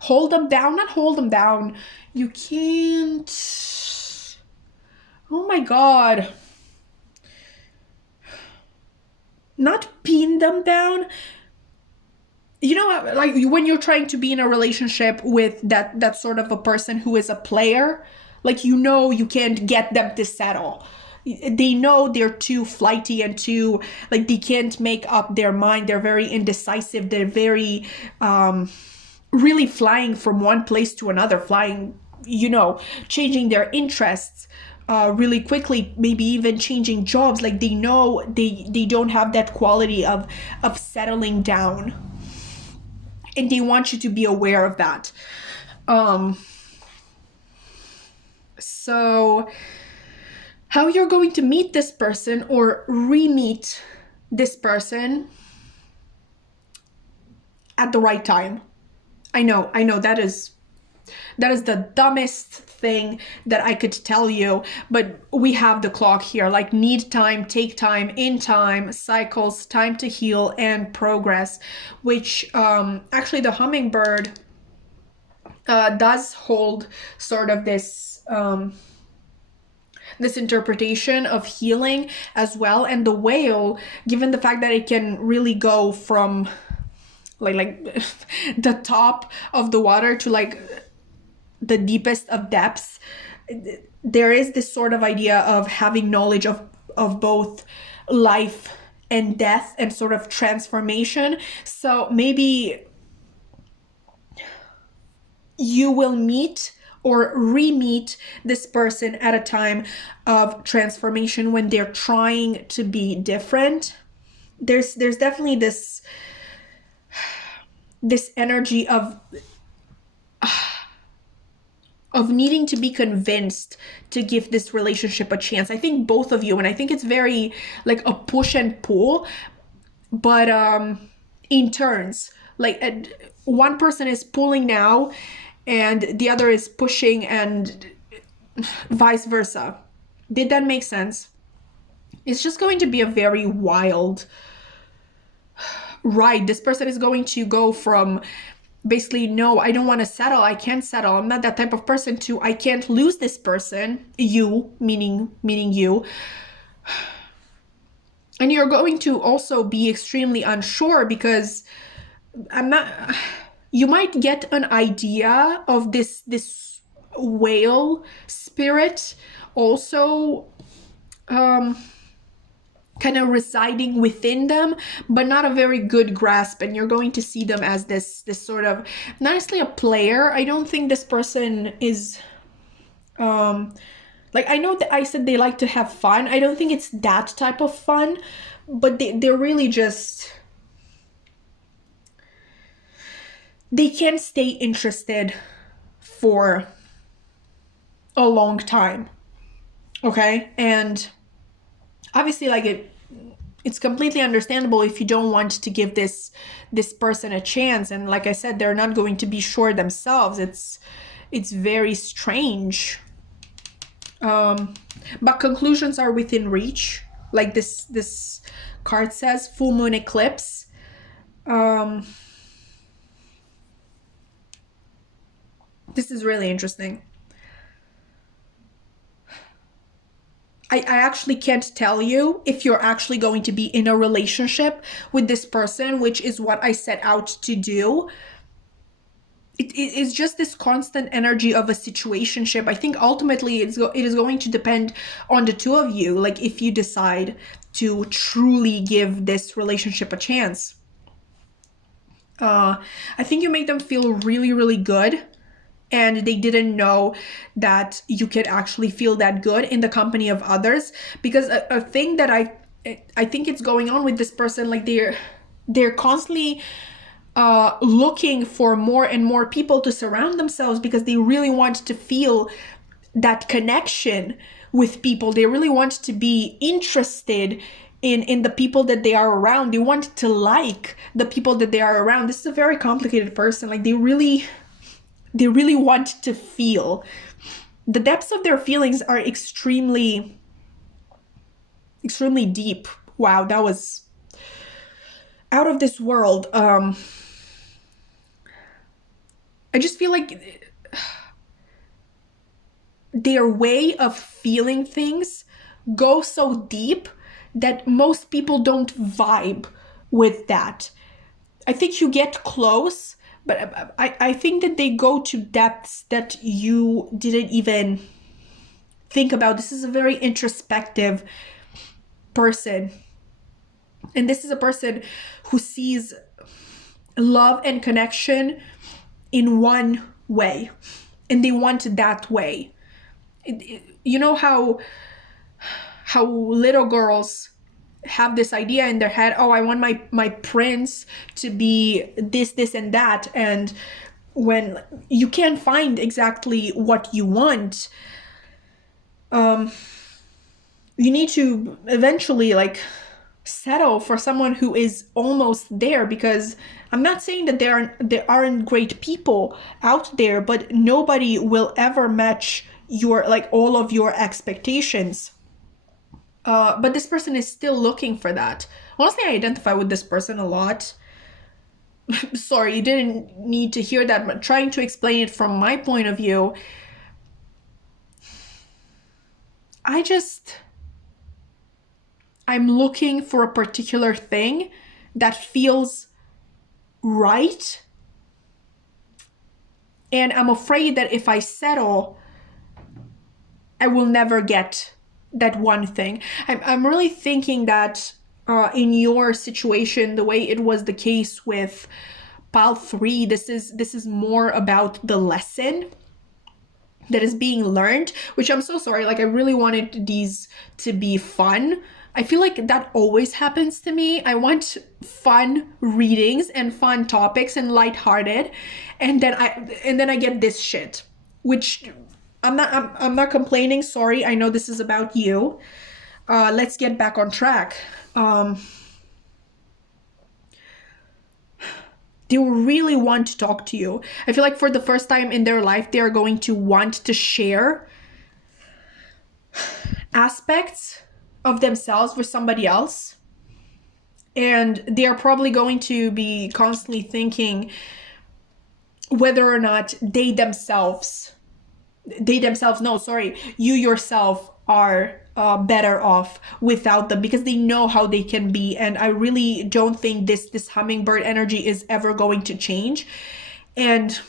hold them down, not hold them down, you can't, oh my god, not pin them down. You know, like when you're trying to be in a relationship with that sort of a person who is a player, like, you know, you can't get them to settle. They know they're too flighty and too, like, they can't make up their mind. They're very indecisive. They're very really flying from one place to another, flying, you know, changing their interests really quickly, maybe even changing jobs. Like, they know they don't have that quality of settling down, and they want you to be aware of that. So how you're going to meet this person or re-meet this person at the right time. I know that is the dumbest thing that I could tell you, but we have the clock here, like need time, take time, in time, cycles, time to heal, and progress, which actually the hummingbird does hold sort of this interpretation of healing as well. And the whale, given the fact that it can really go from like the top of the water to like the deepest of depths, there is this sort of idea of having knowledge of both life and death and sort of transformation. So maybe you will meet or re-meet this person at a time of transformation when they're trying to be different. There's definitely this energy of needing to be convinced to give this relationship a chance. I think both of you, and I think it's very like a push and pull, but in turns. Like one person is pulling now and the other is pushing, and vice versa. Did that make sense? It's just going to be a very wild ride. This person is going to go from basically, no, I don't want to settle, I can't settle, I'm not that type of person, to I can't lose this person, you, meaning you. And you're going to also be extremely unsure, because you might get an idea of this whale spirit also kind of residing within them, but not a very good grasp. And you're going to see them as this sort of, not necessarily a player. I don't think this person is like, I know that I said they like to have fun. I don't think it's that type of fun, but they're really just, they can't stay interested for a long time. Okay? And obviously, like, it's completely understandable if you don't want to give this person a chance. And like I said, they're not going to be sure themselves. It's very strange. But conclusions are within reach. Like this card says, full moon eclipse. This is really interesting. I actually can't tell you if you're actually going to be in a relationship with this person, which is what I set out to do. It is just this constant energy of a situationship. I think ultimately it is going to depend on the two of you, like if you decide to truly give this relationship a chance. I think you made them feel really, really good. And they didn't know that you could actually feel that good in the company of others. Because a thing that I think it's going on with this person, like they're constantly looking for more and more people to surround themselves because they really want to feel that connection with people. They really want to be interested in the people that they are around. They want to like the people that they are around. This is a very complicated person. Like they really want to feel. The depths of their feelings are extremely deep. Wow, that was out of this world. I just feel like their way of feeling things go so deep that most people don't vibe with that. I think you get close, but I think that they go to depths that you didn't even think about. This is a very introspective person. And this is a person who sees love and connection in one way. And they want that way. You know how little girls have this idea in their head, oh, I want my prince to be this and that, and when you can't find exactly what you want, you need to eventually like settle for someone who is almost there, because I'm not saying that there aren't great people out there, but nobody will ever match your like all of your expectations. But this person is still looking for that. Honestly, I identify with this person a lot. Sorry, you didn't need to hear that, but trying to explain it from my point of view, I'm looking for a particular thing that feels right. And I'm afraid that if I settle, I will never get that one thing. I'm really thinking that in your situation, the way it was the case with pile 3, this is more about the lesson that is being learned, which I'm so sorry. Like I really wanted these to be fun. I feel like that always happens to me. I want fun readings and fun topics and lighthearted, and then I get this shit, which I'm not complaining. Sorry, I know this is about you. Let's get back on track. They will really want to talk to you. I feel like for the first time in their life, they are going to want to share aspects of themselves with somebody else. And they are probably going to be constantly thinking whether or not you yourself are better off without them, because they know how they can be. And I really don't think this hummingbird energy is ever going to change. And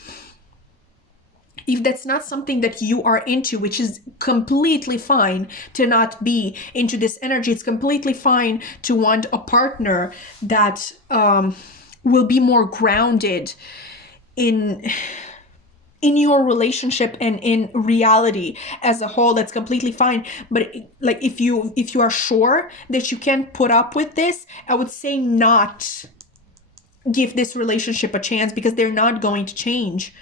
if that's not something that you are into, which is completely fine to not be into this energy, it's completely fine to want a partner that will be more grounded in your relationship and in reality as a whole. That's completely fine. But like if you are sure that you can't put up with this, I would say not give this relationship a chance, because they're not going to change.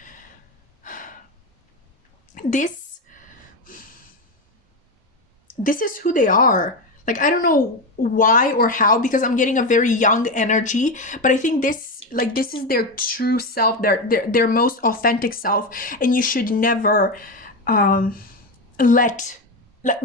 This is who they are. Like I don't know why or how, because I'm getting a very young energy, but I think this is their true self, their most authentic self. And you should never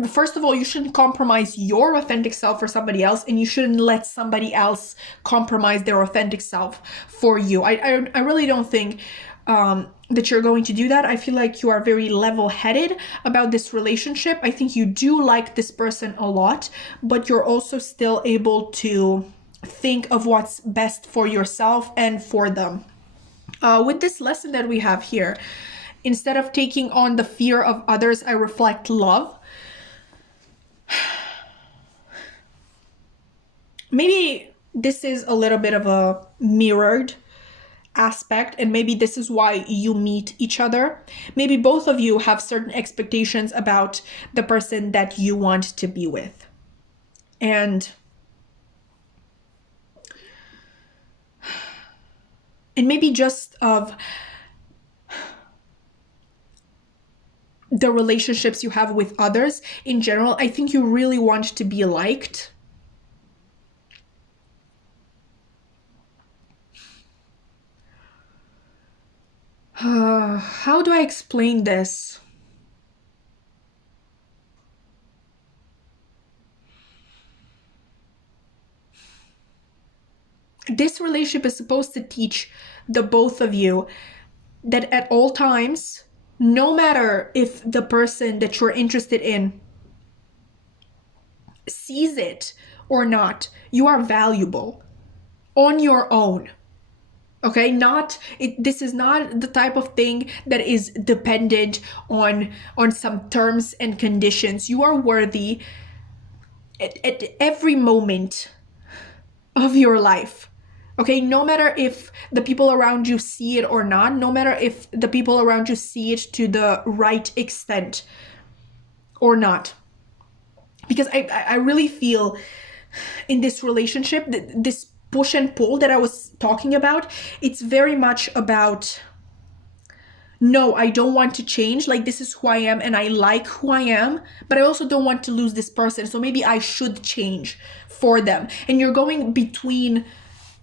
first of all, you shouldn't compromise your authentic self for somebody else, and you shouldn't let somebody else compromise their authentic self for you. I really don't think that you're going to do that. I feel like you are very level-headed about this relationship. I think you do like this person a lot, but you're also still able to think of what's best for yourself and for them. With this lesson that we have here, instead of taking on the fear of others, I reflect love. Maybe this is a little bit of a mirrored aspect, and maybe this is why you meet each other. Maybe both of you have certain expectations about the person that you want to be with. And and maybe just of the relationships you have with others in general. I think you really want to be liked. How do I explain this? This relationship is supposed to teach the both of you that at all times, no matter if the person that you're interested in sees it or not, you are valuable on your own. Okay, this is not the type of thing that is dependent on some terms and conditions. You are worthy at every moment of your life. Okay, no matter if the people around you see it or not, no matter if the people around you see it to the right extent or not. Because I really feel in this relationship, this push and pull that I was talking about, it's very much about, no, I don't want to change. Like, this is who I am and I like who I am, but I also don't want to lose this person. So maybe I should change for them. And you're going between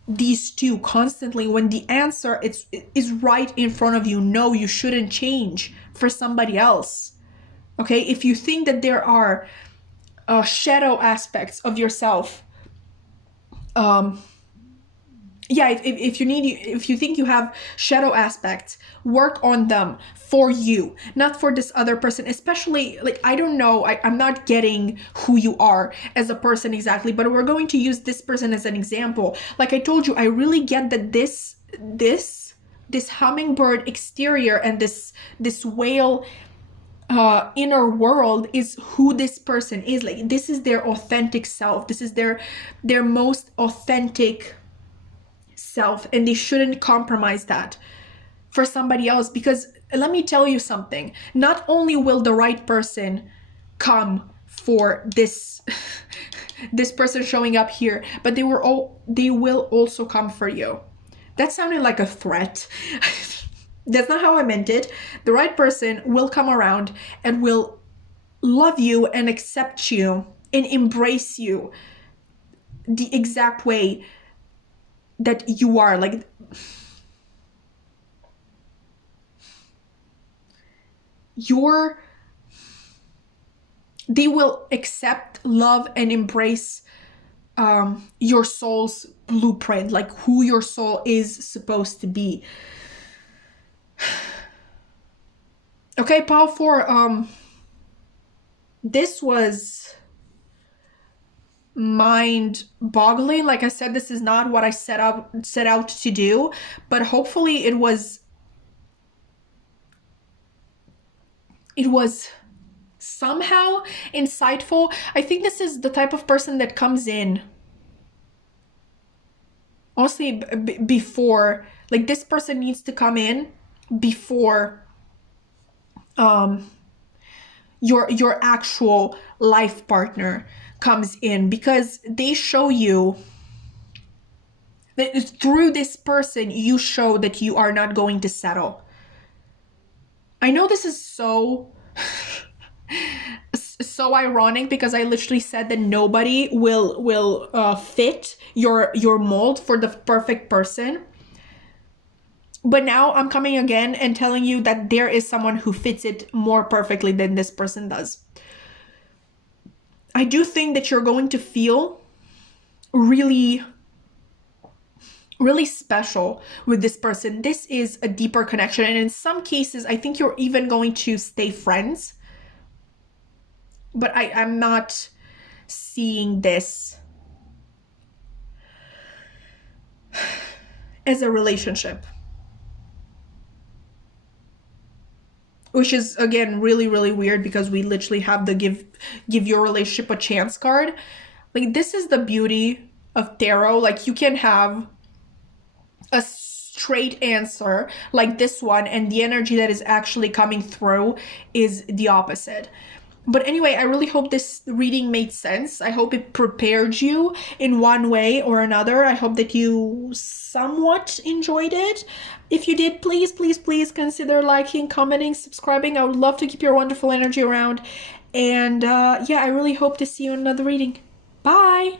these two constantly when the answer is right in front of you. No, you shouldn't change for somebody else. Okay, if you think that there are shadow aspects of yourself, if you think you have shadow aspects, work on them for you, not for this other person. Especially, like, I don't know, I'm not getting who you are as a person exactly, but we're going to use this person as an example. Like I told you, I really get that this hummingbird exterior and this whale inner world is who this person is. Like, this is their authentic self. This is their most authentic self, and they shouldn't compromise that for somebody else. Because let me tell you something, not only will the right person come for this this person showing up here, but they will also come for you. That sounded like a threat. That's not how I meant it. The right person will come around and will love you and accept you and embrace you the exact way that you are. Like, they will accept, love, and embrace your soul's blueprint, like who your soul is supposed to be. Okay, pile 4, this was mind-boggling. Like I said, this is not what I set out to do, but hopefully it was somehow insightful. I think this is the type of person that comes in, honestly, before, like, this person needs to come in before your actual life partner comes in, because they show you that through this person you show that you are not going to settle. I know this is so ironic, because I literally said that nobody will fit your mold for the perfect person. But now I'm coming again and telling you that there is someone who fits it more perfectly than this person does. I do think that you're going to feel really, really special with this person. This is a deeper connection. And in some cases, I think you're even going to stay friends. But I'm not seeing this as a relationship. Which is, again, really, really weird, because we literally have the give your relationship a chance card. Like, this is the beauty of tarot. Like, you can have a straight answer like this one, and the energy that is actually coming through is the opposite. But anyway, I really hope this reading made sense. I hope it prepared you in one way or another. I hope that you somewhat enjoyed it. If you did, please, please, please consider liking, commenting, subscribing. I would love to keep your wonderful energy around. And yeah, I really hope to see you in another reading. Bye!